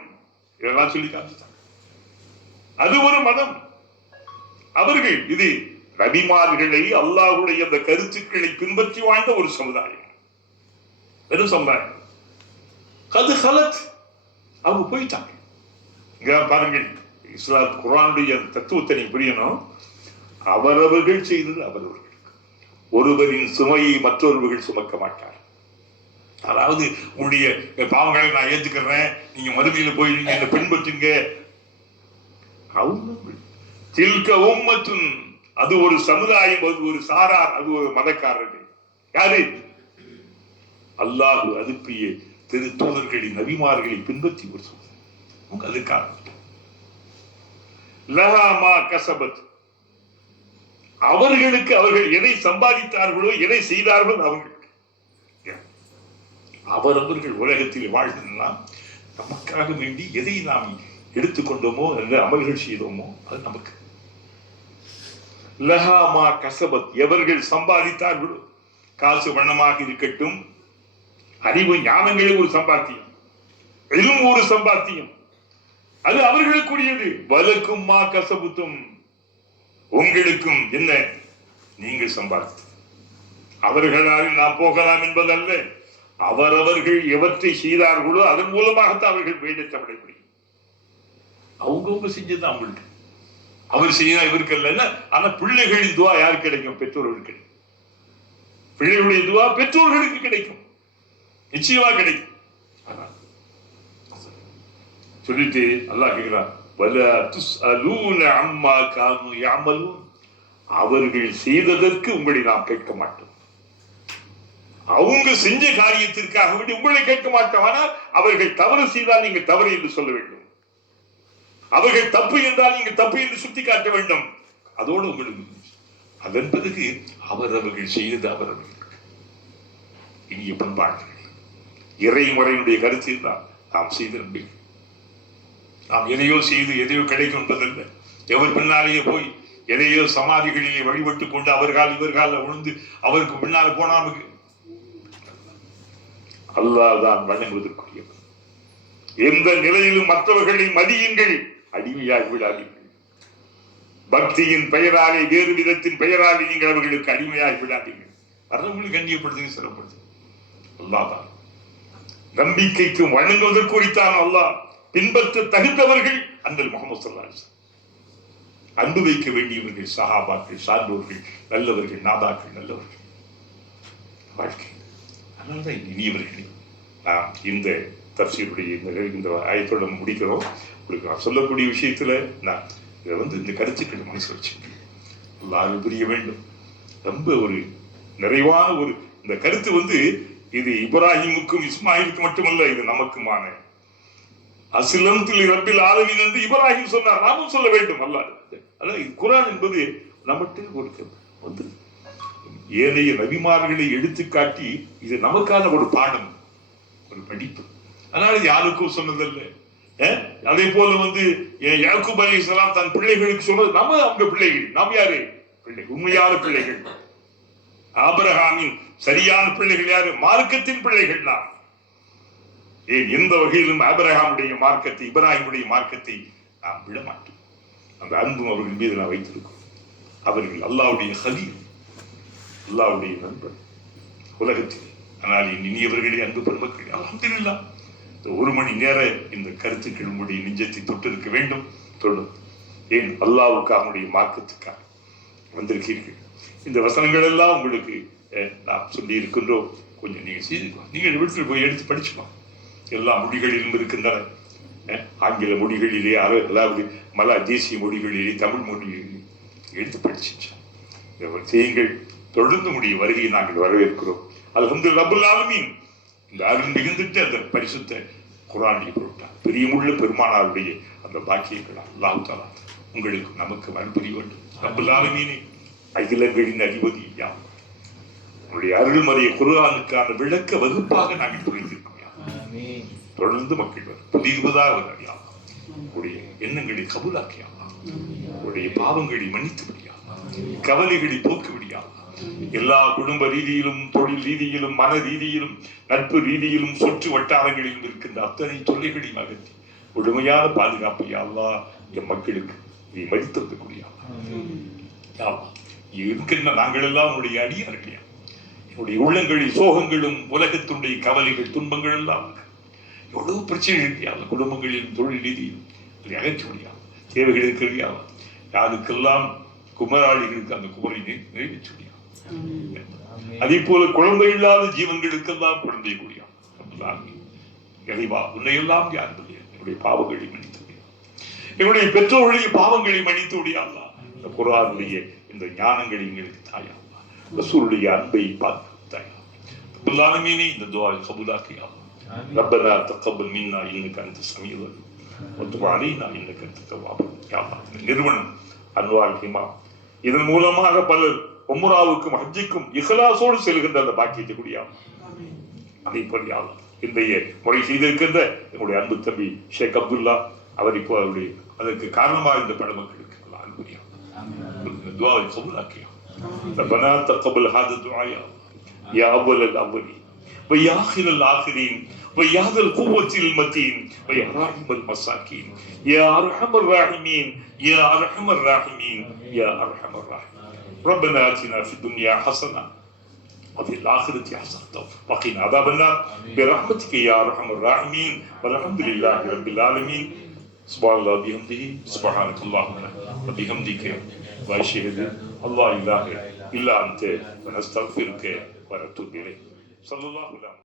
இதெல்லாம் சொல்லி காண்பித்தாங்க. அது ஒரு மதம். அவர்கள் இது நபிமார்களை, அல்லாஹ்வுடைய அந்த கருத்துக்களை பின்பற்றி வாழ்ந்த ஒரு சமுதாயம். வெறும் சமுதாயம். கது ஹலத், அவங்க போயிட்டாங்க. இங்க பாருங்கள், இஸ்லாம் குர்ஆனுடைய தத்துவத்தை நீ புரியணும். அவரவர்கள் செய்தது அவரவர்களுக்கு. ஒருவரின் சுமையை மற்றொருவர்கள் சுமக்க மாட்டார். அதாவது உங்களுடைய பாவங்களை நான் ஏத்துக்கிறேன், நீங்க மறுமையில போய் நீங்க என்ன பின்பற்றுங்க. தில்க உம்மத்துன், அது ஒரு சமுதாயம், அது ஒரு சாரார், அது ஒரு மதக்காரர்கள். யாரு? அல்லாஹ் அனுப்பிய திரு தூதர்களின் நபிமார்களை பின்பற்றி ஒரு சொல்லுங்க. அது காரணம். லஹா மா கஸபத், அவர்களுக்கு அவர்கள் எதை சம்பாதித்தார்களோ எதை செய்தார்களோ அவர்கள் அவரவர்கள் உலகத்தில் வாழ்ந்தெல்லாம் நமக்காக வேண்டி எதை நாம் எடுத்துக்கொண்டோமோ என்ற அமல்கள் செய்தோமோ அது நமக்கு. லஹா மா கஸபத், எவர்கள் சம்பாதித்தார்களோ, காசு வண்ணமாக இருக்கட்டும், அறிவு ஞானங்களே ஒரு சம்பாத்தியம், இல்ம் ஒரு சம்பாத்தியம், அது அவர்களுக்குரியது. வலக்கும் மா கஸபுத்தும், உங்களுக்கும் என்ன நீங்கள் சம்பாதித்தது. அவர்களால் நாம் போகலாம் என்பதல்ல, அவரவர்கள் எவற்றை செய்தார்களோ அதன் மூலமாகத்தான் அவர்கள் வேண்டத்தமிட முடியும். அவங்கவுங்க செஞ்சது அவங்களுக்கு. அவர் செய்ய இவருக்கு இல்ல. ஆனா பிள்ளைகளின் துவா யாருக்கு கிடைக்கும்? பெற்றோர்களுக்கு கிடைக்கும். பிள்ளைகளுடைய துவா பெற்றோர்களுக்கு கிடைக்கும், நிச்சயமா கிடைக்கும். சொல்லிட்டு அல்லாஹ் கேட்கிறான், வலா துஸ்அலூன அம்மா கானூ யஅமலூன், அவர்கள் செய்ததற்கு உங்களை நாம் கேட்க மாட்டோம். அவங்க செஞ்ச காரியத்திற்காக வேண்டி உங்களை கேட்க மாட்டோம். ஆனால் அவர்கள் தவறு செய்தால் நீங்கள் தவறு என்று சொல்ல வேண்டும், அவர்கள் தப்பு என்றால் நீங்கள் தப்பு என்று சுட்டி காட்ட வேண்டும். அதோடு உங்களுக்கு அதன் பிறகு அவரவர்கள் செய்தது அவரவர்களுக்கு. இனிய பண்பாடுகள் இறைமுறையினுடைய கருத்து இருந்தால் நாம் செய்த நம்பிக்கை, நாம் எதையோ செய்து எதையோ கிடைக்கும் என்பதல்ல. எவர் பின்னாலேயே போய் எதையோ சமாதிகளிலே வழிபட்டு கொண்டு அவர்கால் இவர்கால விழுந்து அவருக்கு பின்னால போனாமுக்கு அல்லாஹ் தான் வழங்குவதற்குரியவர். எந்த நிலையிலும் மற்றவர்களை மதியுங்கள், அடிமையாகி விடாதீர்கள். பக்தியின் பெயராலே வேறு விதத்தின் பெயராலே நீங்கள் அவர்களுக்கு அடிமையாகி விடாதீர்கள். வரவங்களுக்கு கண்ணியப்படுத்துங்க, சிறப்படுத்து. அல்லாஹ் தான் நம்பிக்கைக்கும் வழங்குவதற்கு குறித்தான் அல்லாஹ். பின்பற்ற தகுந்தவர்கள் அந்த முஹம்மது ஸல்லல்லாஹு அலைஹி வஸல்லம், அன்பு வைக்க வேண்டியவர்கள் சஹாபாக்கள், சான்றோர்கள், நல்லவர்கள், நாதாக்கள், நல்லவர்கள் வாழ்க்கை. அதனால்தான் இனியவர்களே, நாம் இந்த தஃசீருடைய இந்த ஆயத்தோட முடிக்கிறோம். உங்களுக்கு நான் சொல்லக்கூடிய விஷயத்துல நான் இதை இந்த கருத்துக்கள் மனசு வச்சுக்கேன். அல்லாஹ் புரிய வேண்டும். ரொம்ப ஒரு நிறைவான ஒரு இந்த கருத்து இது இப்ராஹிமுக்கும் இஸ்மாயிலுக்கும் மட்டுமல்ல, இது நமக்குமான அஸ்லம்து ரப்பில் ஆலமீன் என்று இப்ராஹிம் சொன்னார், நாமும் சொல்ல வேண்டும். அல்லாஹ் அதாவது குர்ஆன் என்பது நம்மகிட்ட ஒரு ஏனைய நபிமார்களை எடுத்துக்காட்டி இது நமக்கான ஒரு பாடம், ஒரு படிப்பு. அதனால யாருக்கும் சொன்னதல்ல. அதே போல யாக்கூப் அலைஹிஸ்ஸலாம் தன் பிள்ளைகளுக்கு சொன்னது நம்ம அவங்க பிள்ளைகள். நாம் யாரு? பிள்ளைகள், உண்மையான பிள்ளைகள். ஆபிரகாமின் சரியான பிள்ளைகள் யாரு? மார்க்கத்தின் பிள்ளைகள் நாம். எந்த வகையிலும் ஆபிரகாமுடைய மார்க்கத்தை, இப்ராஹிமுடைய மார்க்கத்தை நாம் விட மாட்டோம். அந்த அன்பும் அவர்கள் மீது நான் வைத்திருக்கோம். அவர்கள் அல்லாஹ்வுடைய ஹலீல், அல்லாஹ்வுடைய நண்பர் உலகத்தில். ஆனால் இனியவர்களே, அன்பு பெருமக்கள், அல்ஹம்துலில்லாஹ் இந்த ஒரு மணி நேர இந்த கருத்துக்கள் உங்களுடைய நெஞ்சத்தை தொட்டிருக்க வேண்டும். தொடும். ஏன்? அல்லாஹ்வுக்காக, அவனுடைய மார்க்கத்துக்காக வந்திருக்கீர்கள். இந்த வசனங்கள் எல்லாம் உங்களுக்கு நாம் சொல்லி இருக்கின்றோம். கொஞ்சம் நீங்க செய்து நீங்கள் வீட்டில் போய் எடுத்து படிச்சுக்கலாம். எல்லா மொழிகளிலும் இருக்கின்றன. ஆங்கில மொழிகளிலே, அதாவது தேசிய மொழிகளிலே, தமிழ் மொழிகளிலே எடுத்து படிச்சு செய்யுங்கள். தொடர்ந்து உடைய வருகையை நாங்கள் வரவேற்கிறோம். அல்ஹம்துலில்லாஹ் ரப்பில் ஆலமீன் இந்த அருள் மிகுந்துட்டு அந்த பரிசுத்த குர்ஆனை போட்டார். பெரியமுள்ள பெருமானாருடைய அந்த பாக்கியங்கள் அல்லாஹ் தஆலா உங்களுக்கு நமக்கு வரப்புரிய வேண்டும். ரப்பில் ஆலமீனே, அகிலங்களின் அதிபதி யாம், உங்களுடைய அருள்மறைய குர்ஆனுக்கான விளக்க வகுப்பாக நாங்கள் புரிந்திருக்கோம். தொடர்ந்து மக்கள் புதியதாக வரையா உங்களுடைய எண்ணங்களை கபூலாக்கியா, உங்களுடைய பாவங்களை மன்னித்துபடியா, கவலைகளை போக்குபடியா, எல்லா குடும்ப ரீதியிலும், தொழில் ரீதியிலும், மன ரீதியிலும், நட்பு ரீதியிலும், சொற்று வட்டாரங்களிலும் இருக்கின்ற அத்தனை தொல்லைகளையும் அகற்றி முழுமையான பாதுகாப்பையா அல்லாஹ் என் மக்களுக்கு நீ மதித்திருக்கக்கூடிய இருக்கின்ற நாங்கள் எல்லாம் உங்களுடைய அடியார்களையா, என்னுடைய உள்ளங்களில் சோகங்களும் உலகத்தினுடைய கவலைகள் துன்பங்கள் எல்லாம் எவ்வளவு பிரச்சனை இருக்கியா, குடும்பங்களிலும் தொழில் ரீதியிலும் அதை அகற்ற முடியாது. தேவைகள் இருக்கிறியா, யாருக்கெல்லாம் குமராளிகளுக்கு அந்த குமரை நிறைவேற்ற முடியாது. அதே போல குழந்தை இல்லாத ஜீவன்களுக்கெல்லாம் குழந்தை கூடியா இறைவா, உன்னையெல்லாம் யார் என்னுடைய பாவங்களை மன்னித்து முடியாது, என்னுடைய பெற்றோர்களுடைய பாவங்களை மன்னித்து முடியாதா. இந்த குர்ஆனுடைய இந்த ஞானங்களை எங்களுக்கு தாயா, ரசூலுடைய அன்பை பார்த்து தாயா, ரப்பல் ஆலமீனே இந்த துஆவை கபூலாக்கி யா அல்லாஹ். ரப்பனா தக்கபல் மின்னா இன்னக அன்த ஸமீஉல் அலீம் வ துப் அலைனா இன்னக அன்த தவ்வாப். யா அல்லாஹ், இந்த நிறுவனம் அன்வார் ஹிமா இதன் மூலமாக பலர் உம்ராவுக்கும் ஹஜ்ஜுக்கும் இஹ்லாஸோடு செல்கின்ற அந்த பாக்கியத்தை கூடிய அதை போல் யா அல்லாஹ் இன்றைய முறை செய்திருக்கின்ற என்னுடைய அன்பு தம்பி ஷேக் அப்துல்லா அவர் இப்போ அவருடைய அதற்கு காரணமாக இந்த படமக்களுக்கு அல்லாஹ் அன்புரியா துஆவை கபூலாக்கி யா அல்லாஹ். ரப்பனா தக்கபல் ஹாதா துஆ யா அவ்வல் அவ்வலீன் ويا آخر الآخرين ويا ذا القوة المتين ويا راحم المساكين يا أرحم الراحمين يا أرحم الراحمين يا أرحم الراحمين. ربنا آتنا في الدنيا حسنة وفي الآخرة حسنة وقنا عذاب النار برحمتك يا أرحم الراحمين والحمد لله رب العالمين. سبحان الله بحمده سبحانك اللهم وبحمدك وأشهد أن لا إله إلا أنت ونستغفرك ونتوب إليك. صلى الله عليه وسلم.